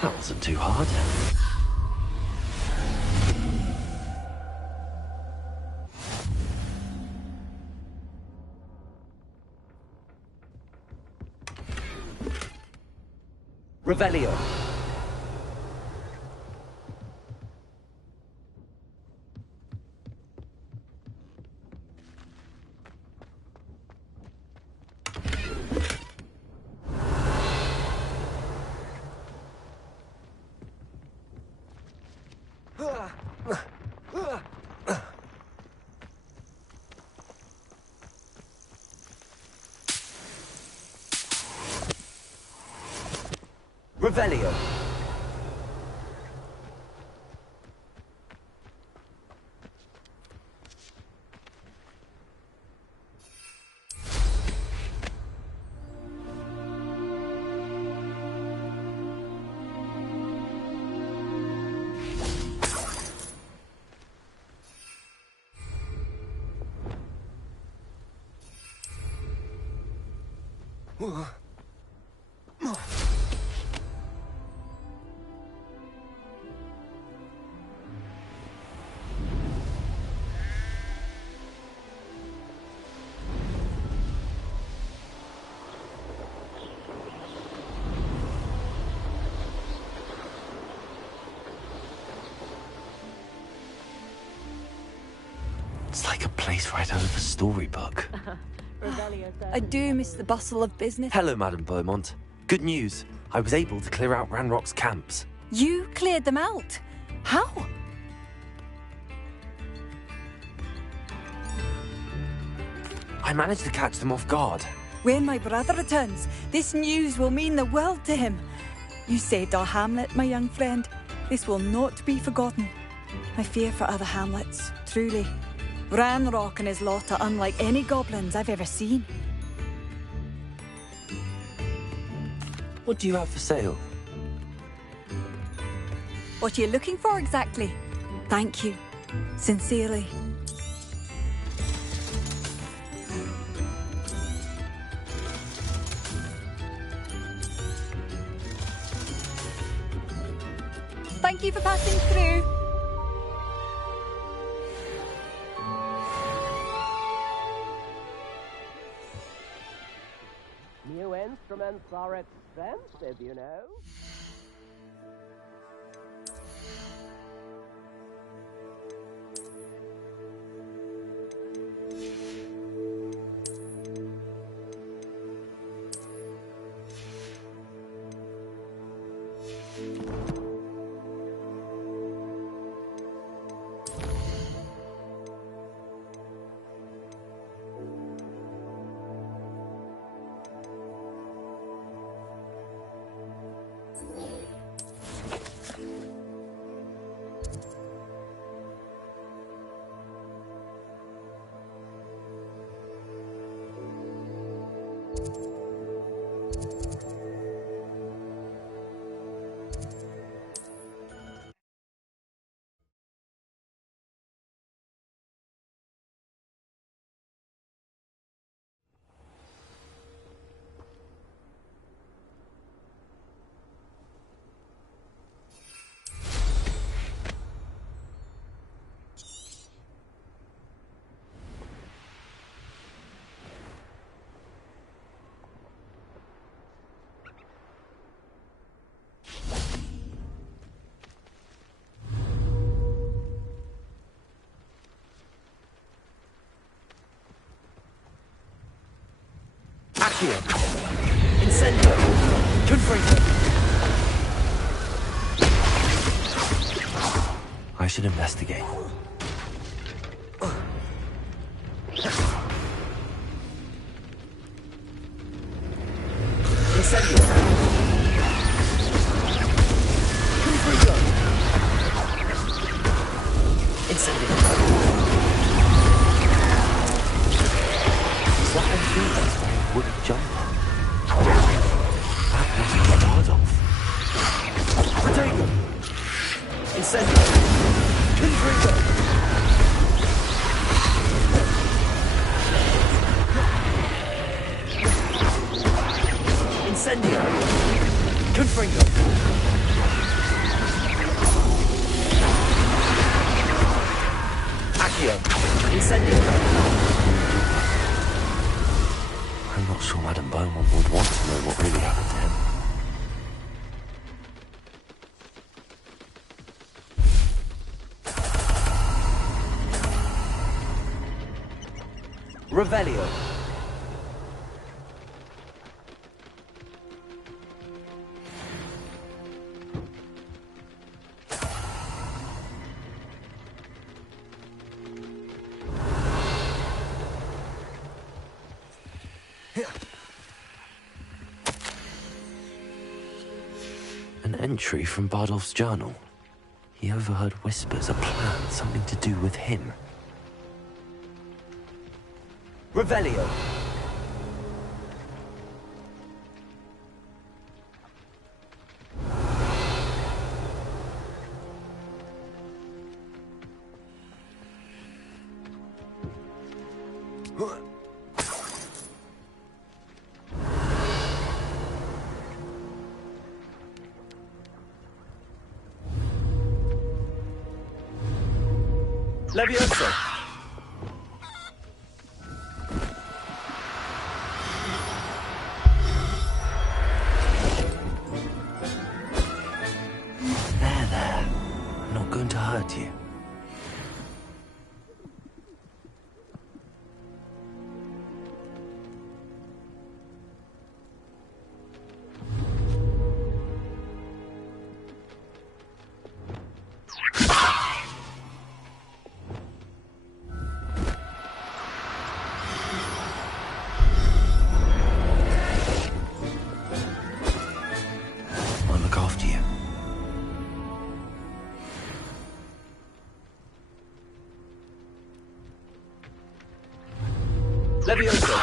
That wasn't too hard. Revelio. Revelio. It's like a place right out of a storybook. I do miss the bustle of business. Hello, Madame Beaumont. Good news. I was able to clear out Ranrock's camps. You cleared them out? How? I managed to catch them off guard. When my brother returns, this news will mean the world to him. You saved our hamlet, my young friend. This will not be forgotten. I fear for other hamlets, truly. Ranrock and his lot are unlike any goblins I've ever seen. What do you have for sale? What are you looking for exactly? Thank you. Sincerely. Thank you for passing through. New instruments are expensive, you know. Accio. Incendio. Confringo. I should investigate. Incendio. Confringo. Incendio. What I think that's where a wood jumper. That wasn't part of. Protego. Incendio. Confringo. Incendio. Confringo. Accio. Incendio. I'm not sure Madame Beaumont would want to know what really happened to him. Revelio. An entry from Bardolph's journal. He overheard whispers, a plan, something to do with him. Revelio. Levioso. There. I'm not going to hurt you. I'll look after you. Levioso.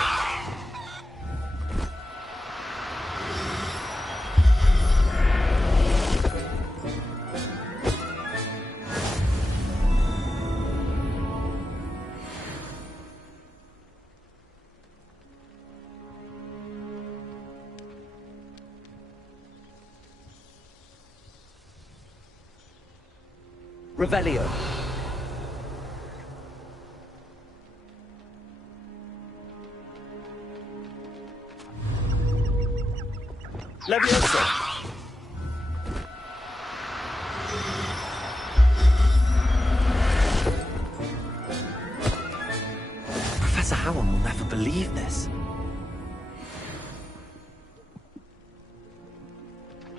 Revelio. Levioso. Professor Howard will never believe this.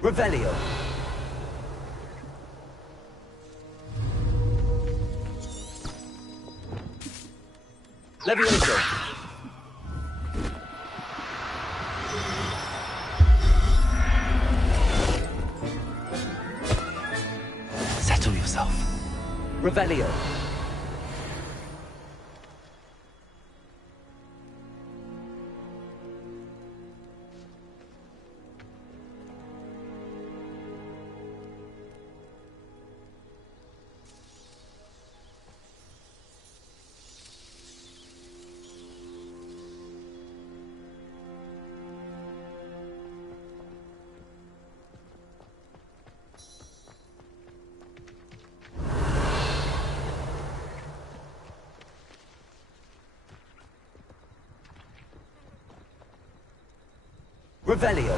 Revelio. Levioso. Settle yourself. Revelio. Revelio.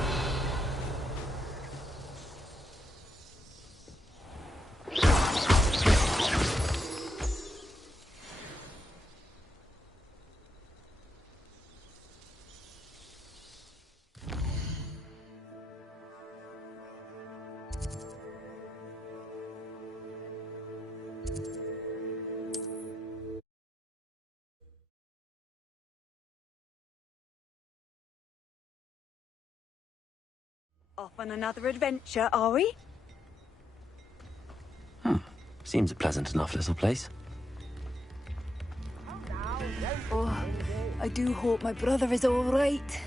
Off on another adventure, are we? Seems a pleasant enough little place. Oh, I do hope my brother is all right.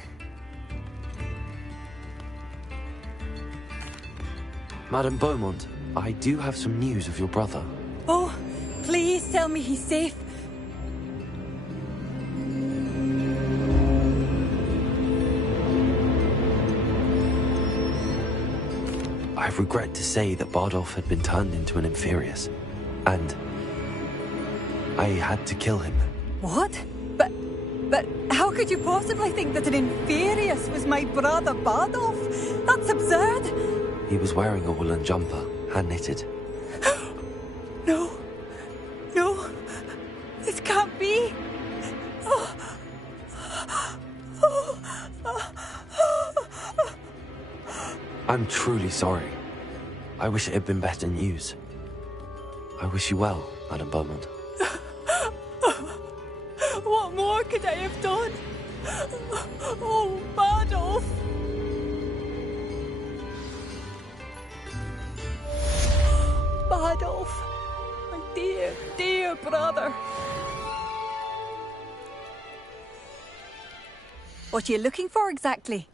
Madame Beaumont, I do have some news of your brother. Oh, please tell me he's safe. I regret to say that Bardolph had been turned into an Inferius, and I had to kill him. What? But how could you possibly think that an Inferius was my brother Bardolph? That's absurd. He was wearing a woolen jumper, hand-knitted. No, this can't be. Oh, I'm truly sorry. I wish it had been better news. I wish you well, Madam Beaumont. What more could I have done? Oh, Badolf! Badolf, my dear, dear brother. What are you looking for exactly?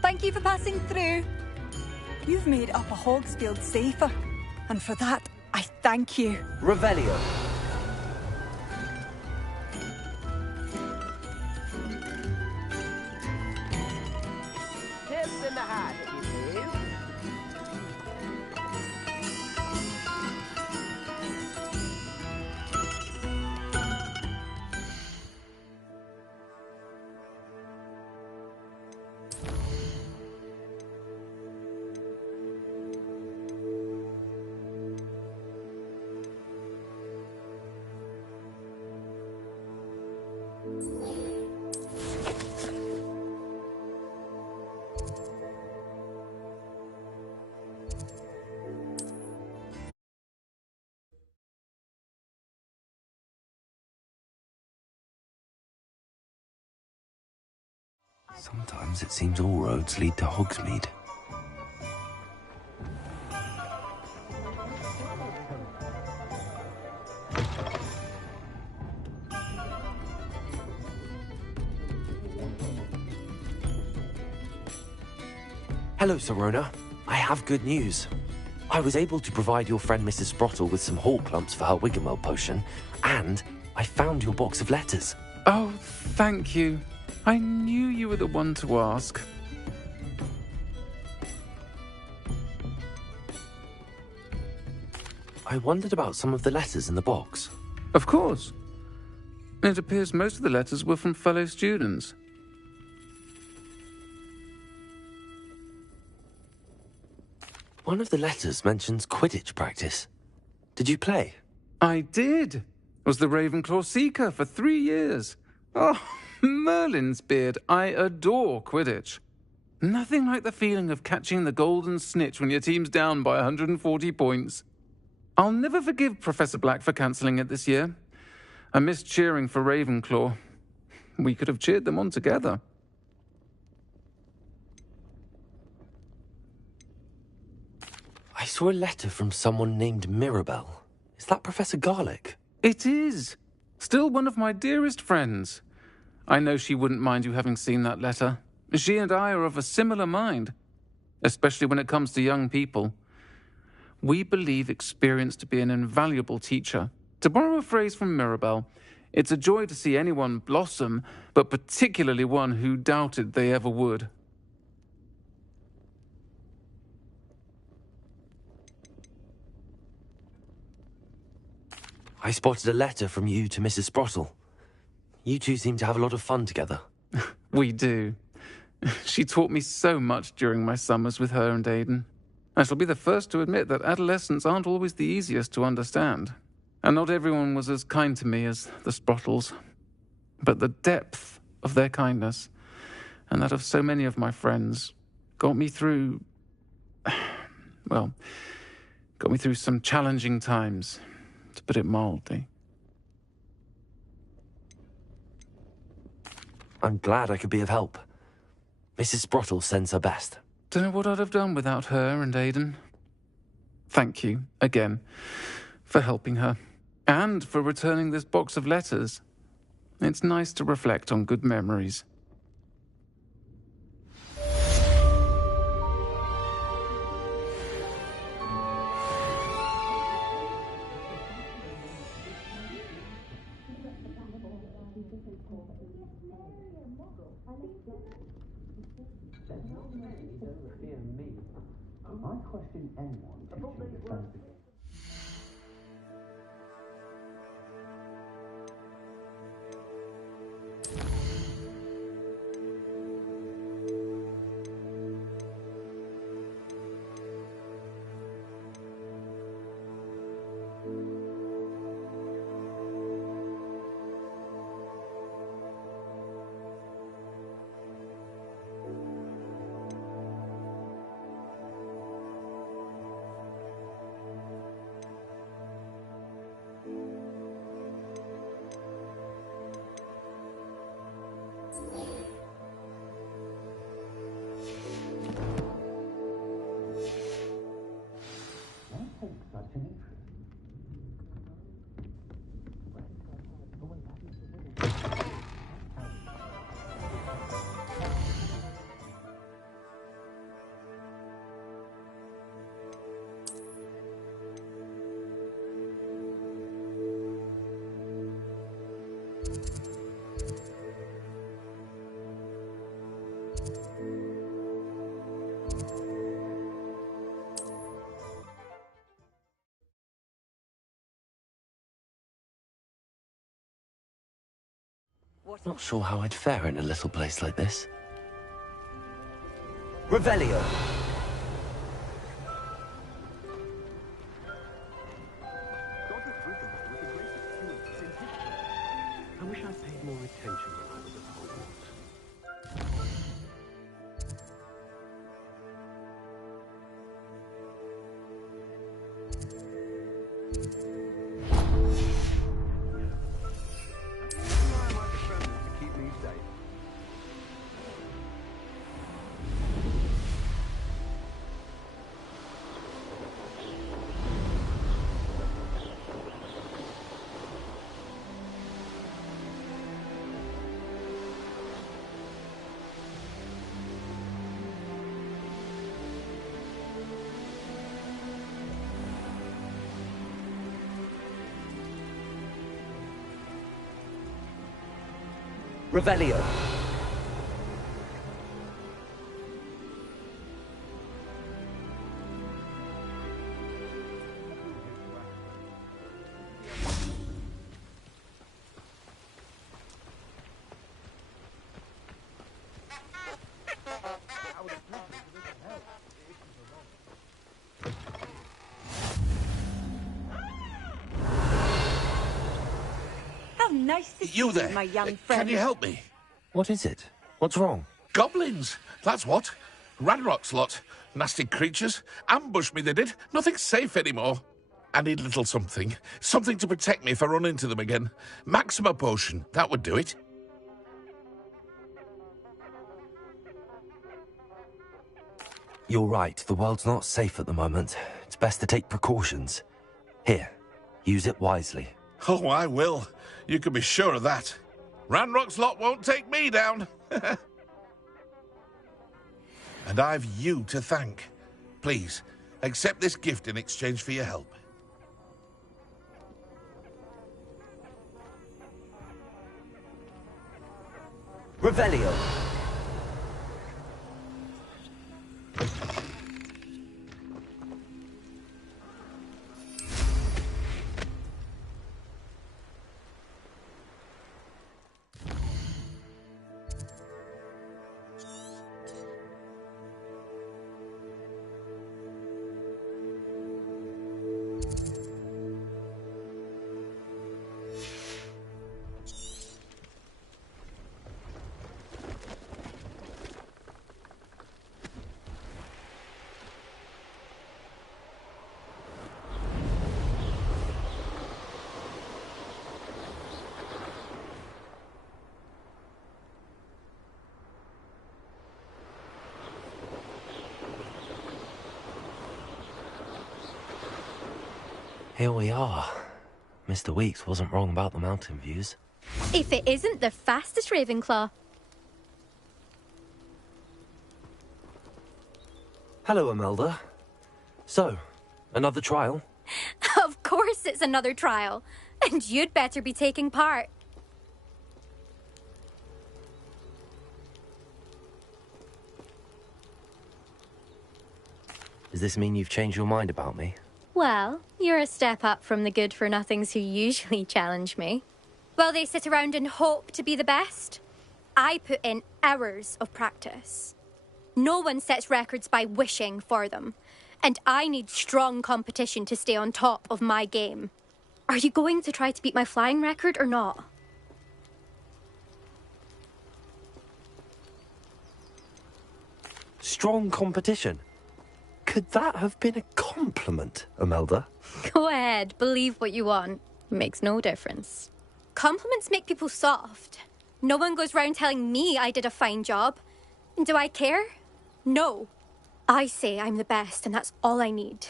Thank you for passing through. You've made Upper Hogsfield safer, and for that, I thank you. Revelio. Tips in the hat, if you please. Sometimes it seems all roads lead to Hogsmeade. Hello, Sirona. I have good news. I was able to provide your friend Mrs. Sprottle with some hall clumps for her Wiggenweld potion, and I found your box of letters. Oh, thank you. I knew you were the one to ask. I wondered about some of the letters in the box. Of course. It appears most of the letters were from fellow students. One of the letters mentions Quidditch practice. Did you play? I did. Was the Ravenclaw Seeker for 3 years. Oh, Merlin's beard. I adore Quidditch. Nothing like the feeling of catching the golden snitch when your team's down by 140 points. I'll never forgive Professor Black for cancelling it this year. I missed cheering for Ravenclaw. We could have cheered them on together. I saw a letter from someone named Mirabelle. Is that Professor Garlick? It is. Still one of my dearest friends. I know she wouldn't mind you having seen that letter. She and I are of a similar mind, especially when it comes to young people. We believe experience to be an invaluable teacher. To borrow a phrase from Mirabelle, it's a joy to see anyone blossom, but particularly one who doubted they ever would. I spotted a letter from you to Mrs. Sprottle. You two seem to have a lot of fun together. We do. She taught me so much during my summers with her and Aidan. I shall be the first to admit that adolescents aren't always the easiest to understand. And not everyone was as kind to me as the Sprottles. But the depth of their kindness, and that of so many of my friends, got me through... well, got me through some challenging times, to put it mildly. I'm glad I could be of help. Mrs. Sprottle sends her best. Don't know what I'd have done without her and Aidan. Thank you, again, for helping her, and for returning this box of letters. It's nice to reflect on good memories. I question anyone teaching the fancy. Not sure how I'd fare in a little place like this. Revelio. I wish I'd paid more attention when I was at Hogwarts. Keep me safe. Revelio. How nice to see You there? my young Can friend. you help me? What is it? What's wrong? Goblins, that's what. Ranrock's lot. Nasty creatures. Ambushed me, they did. Nothing's safe anymore. I need a little something. Something to protect me if I run into them again. Maxima potion, that would do it. You're right, the world's not safe at the moment. It's best to take precautions. Here, use it wisely. Oh, I will. You can be sure of that. Ranrock's lot won't take me down. And I've you to thank. Please, accept this gift in exchange for your help. Revelio. Here we are. Mr. Weeks wasn't wrong about the mountain views. If it isn't the fastest Ravenclaw. Hello, Imelda. So, another trial? Of course it's another trial. And you'd better be taking part. Does this mean you've changed your mind about me? Well, you're a step up from the good-for-nothings who usually challenge me. While they sit around and hope to be the best, I put in hours of practice. No one sets records by wishing for them, and I need strong competition to stay on top of my game. Are you going to try to beat my flying record or not? Strong competition? Could that have been a compliment, Imelda? Go ahead, believe what you want. Makes no difference. Compliments make people soft. No one goes round telling me I did a fine job. And do I care? No. I say I'm the best, and that's all I need.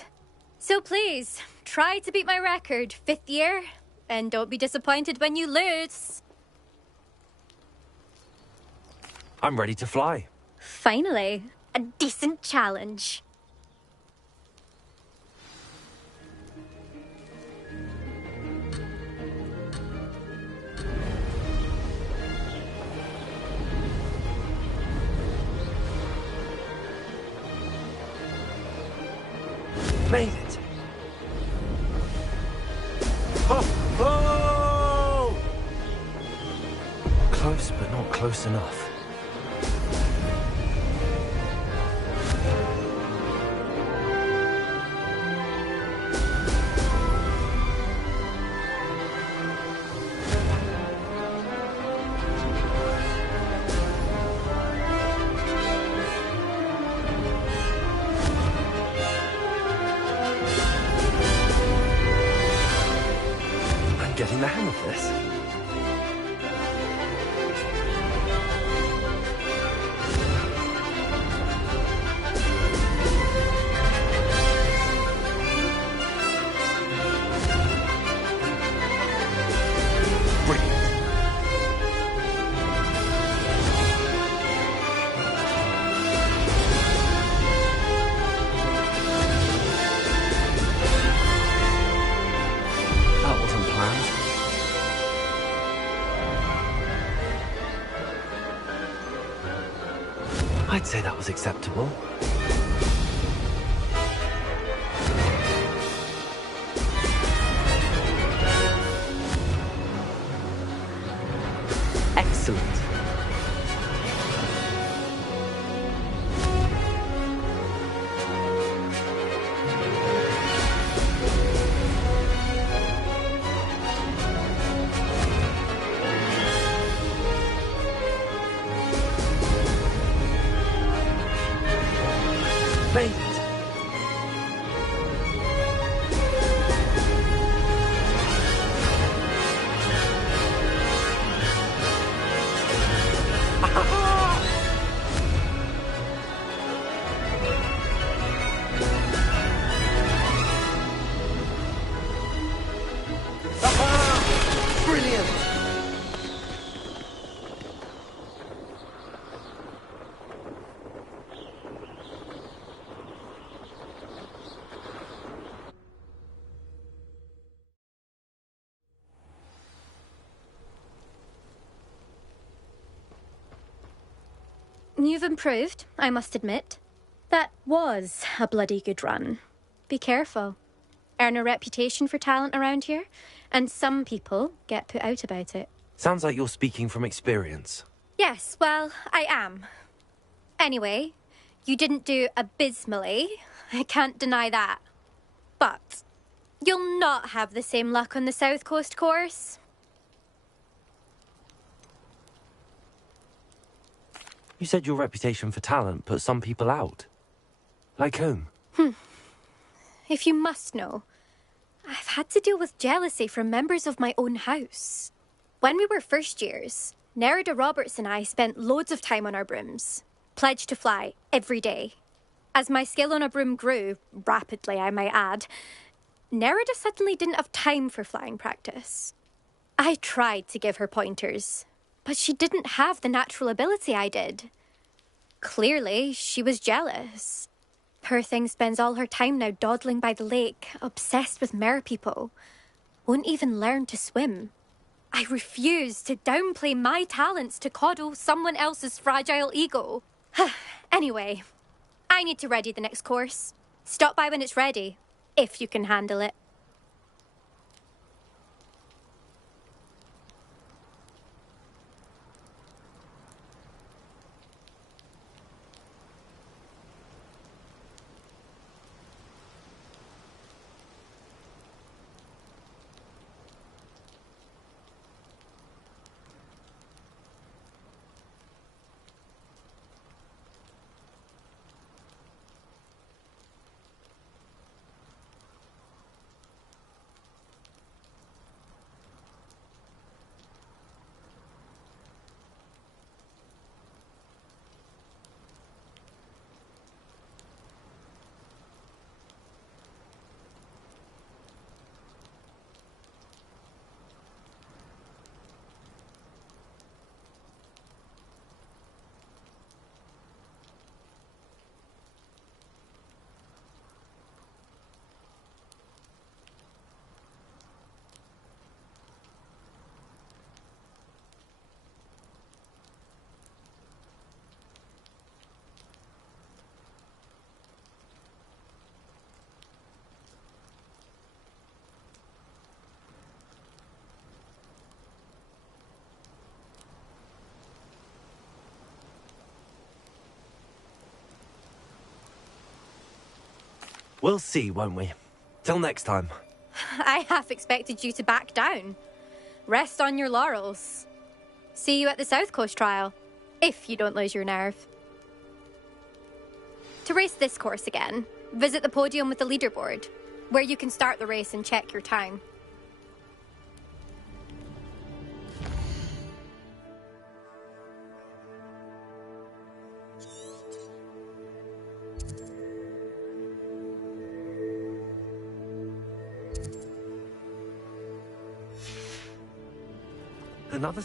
So please, try to beat my record, 5th year, and don't be disappointed when you lose. I'm ready to fly. Finally, a decent challenge. Made it! Oh! Oh! Close not close enough. I'm getting the hang of this. That wasn't planned. I'd say that was acceptable. Excellent. Made it. Brilliant! You've improved, I must admit. That was a bloody good run. Be careful. Earn a reputation for talent around here, and some people get put out about it. Sounds like you're speaking from experience. Yes, well, I am. Anyway, you didn't do abysmally. I can't deny that. But you'll not have the same luck on the South Coast course. You said your reputation for talent put some people out. Like whom? If you must know, I've had to deal with jealousy from members of my own house. When we were first years, Nerida Roberts and I spent loads of time on our brooms, pledged to fly every day. As my skill on a broom grew, rapidly I might add, Nerida suddenly didn't have time for flying practice. I tried to give her pointers, but she didn't have the natural ability I did. Clearly, she was jealous. Poor thing spends all her time now dawdling by the lake, obsessed with merpeople. Won't even learn to swim. I refuse to downplay my talents to coddle someone else's fragile ego. Anyway, I need to ready the next course. Stop by when it's ready, if you can handle it. We'll see, won't we? Till next time. I half expected you to back down. Rest on your laurels. See you at the South Coast trial, if you don't lose your nerve. To race this course again, visit the podium with the leaderboard, where you can start the race and check your time. Another...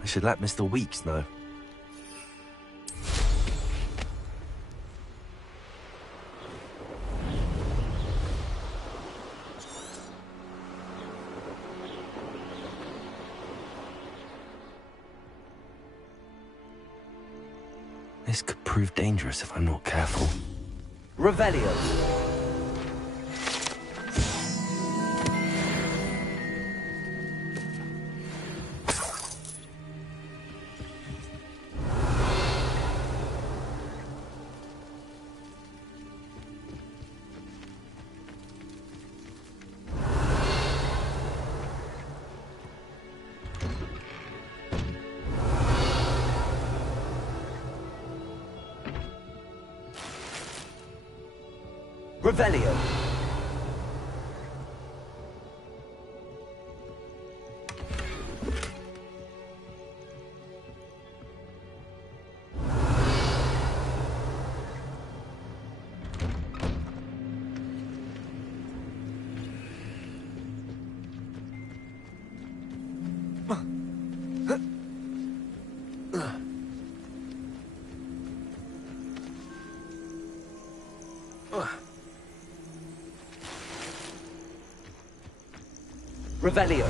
I should let Mr. Weeks know. This could prove dangerous if I'm not careful. Revelio. Revelio. Revelio.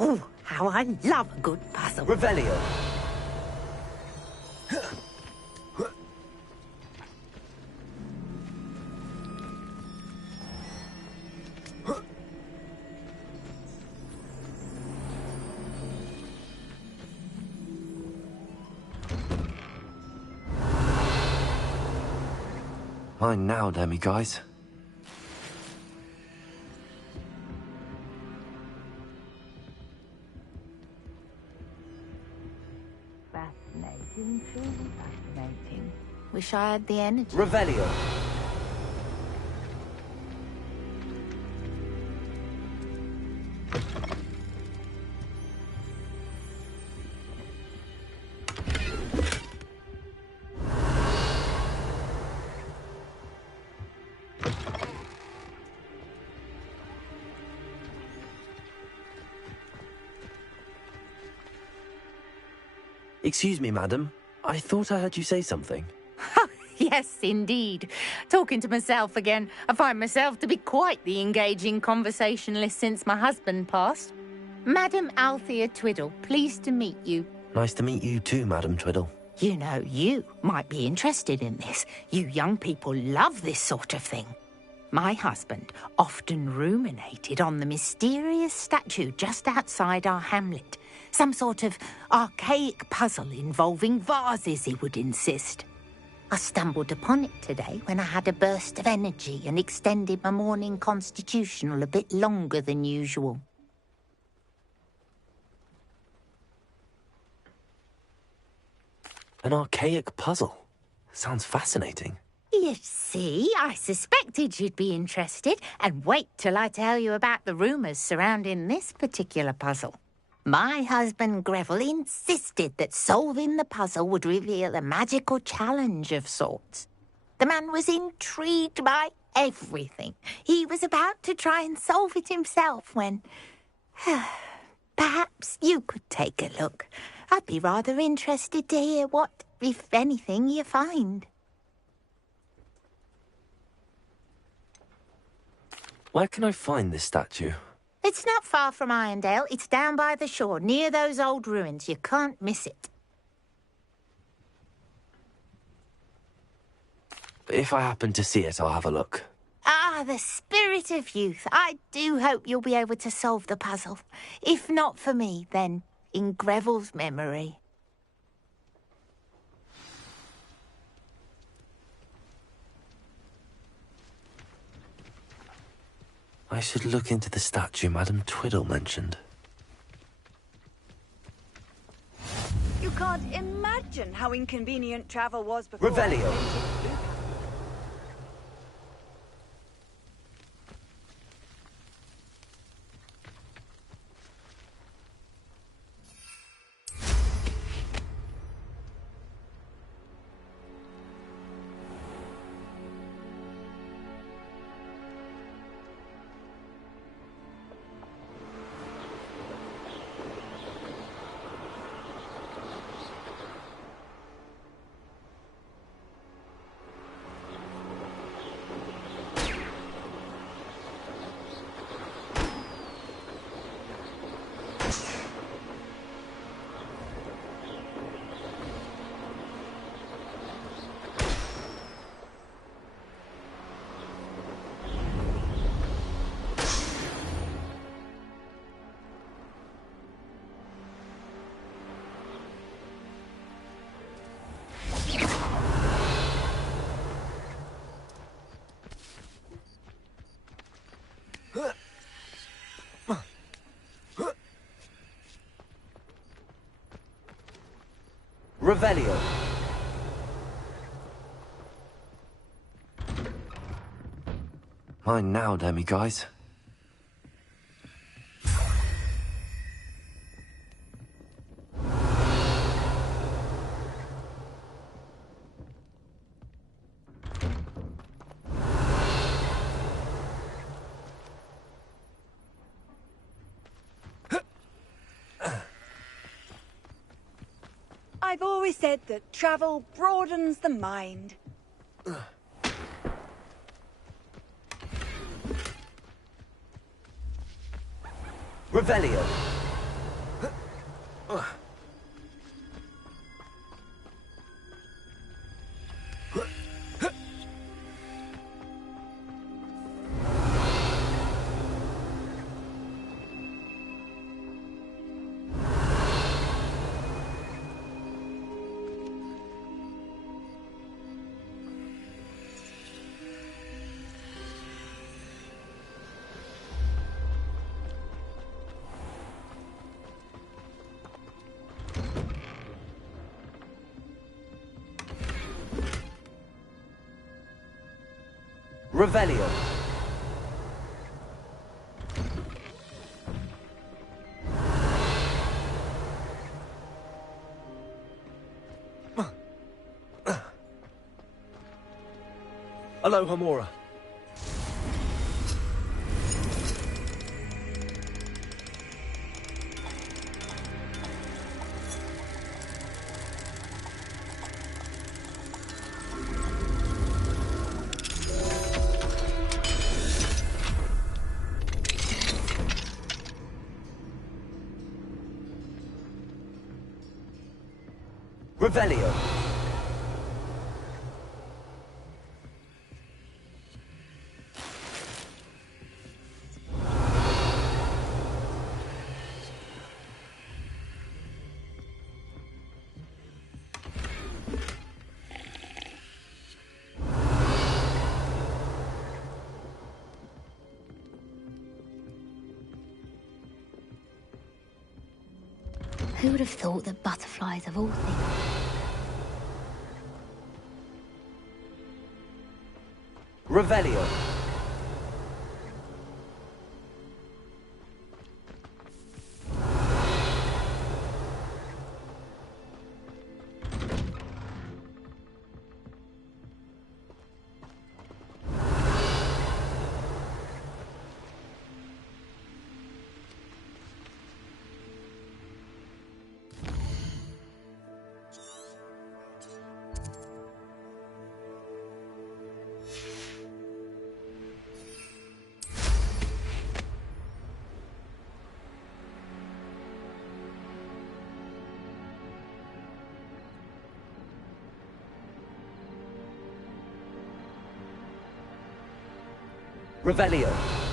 Oh, how I love a good puzzle. Revelio. Mine now, Demi, guys. Fascinating, truly fascinating. Wish I had the energy. Revelio. Excuse me, madam. I thought I heard you say something. Yes, indeed. Talking to myself again. I find myself to be quite the engaging conversationalist since my husband passed. Madam Althea Twiddle, pleased to meet you. Nice to meet you too, Madam Twiddle. You know, you might be interested in this. You young people love this sort of thing. My husband often ruminated on the mysterious statue just outside our hamlet. Some sort of archaic puzzle involving vases, he would insist. I stumbled upon it today when I had a burst of energy and extended my morning constitutional a bit longer than usual. An archaic puzzle. Sounds fascinating. You see, I suspected you'd be interested, and wait till I tell you about the rumours surrounding this particular puzzle. My husband Greville insisted that solving the puzzle would reveal a magical challenge of sorts. The man was intrigued by everything. He was about to try and solve it himself when... Perhaps you could take a look. I'd be rather interested to hear what, if anything, you find. Where can I find this statue? It's not far from Irondale. It's down by the shore, near those old ruins. You can't miss it. If I happen to see it, I'll have a look. Ah, the spirit of youth. I do hope you'll be able to solve the puzzle. If not for me, then in Greville's memory. I should look into the statue Madame Twiddle mentioned. You can't imagine how inconvenient travel was before. Revelio. Revelio. Mine now, Demi guys. I've always said that travel broadens the mind. Revelio. Revelio. Aloha Mora. Revelio. Who would have thought that butterflies of all things? Revelio. Revelio.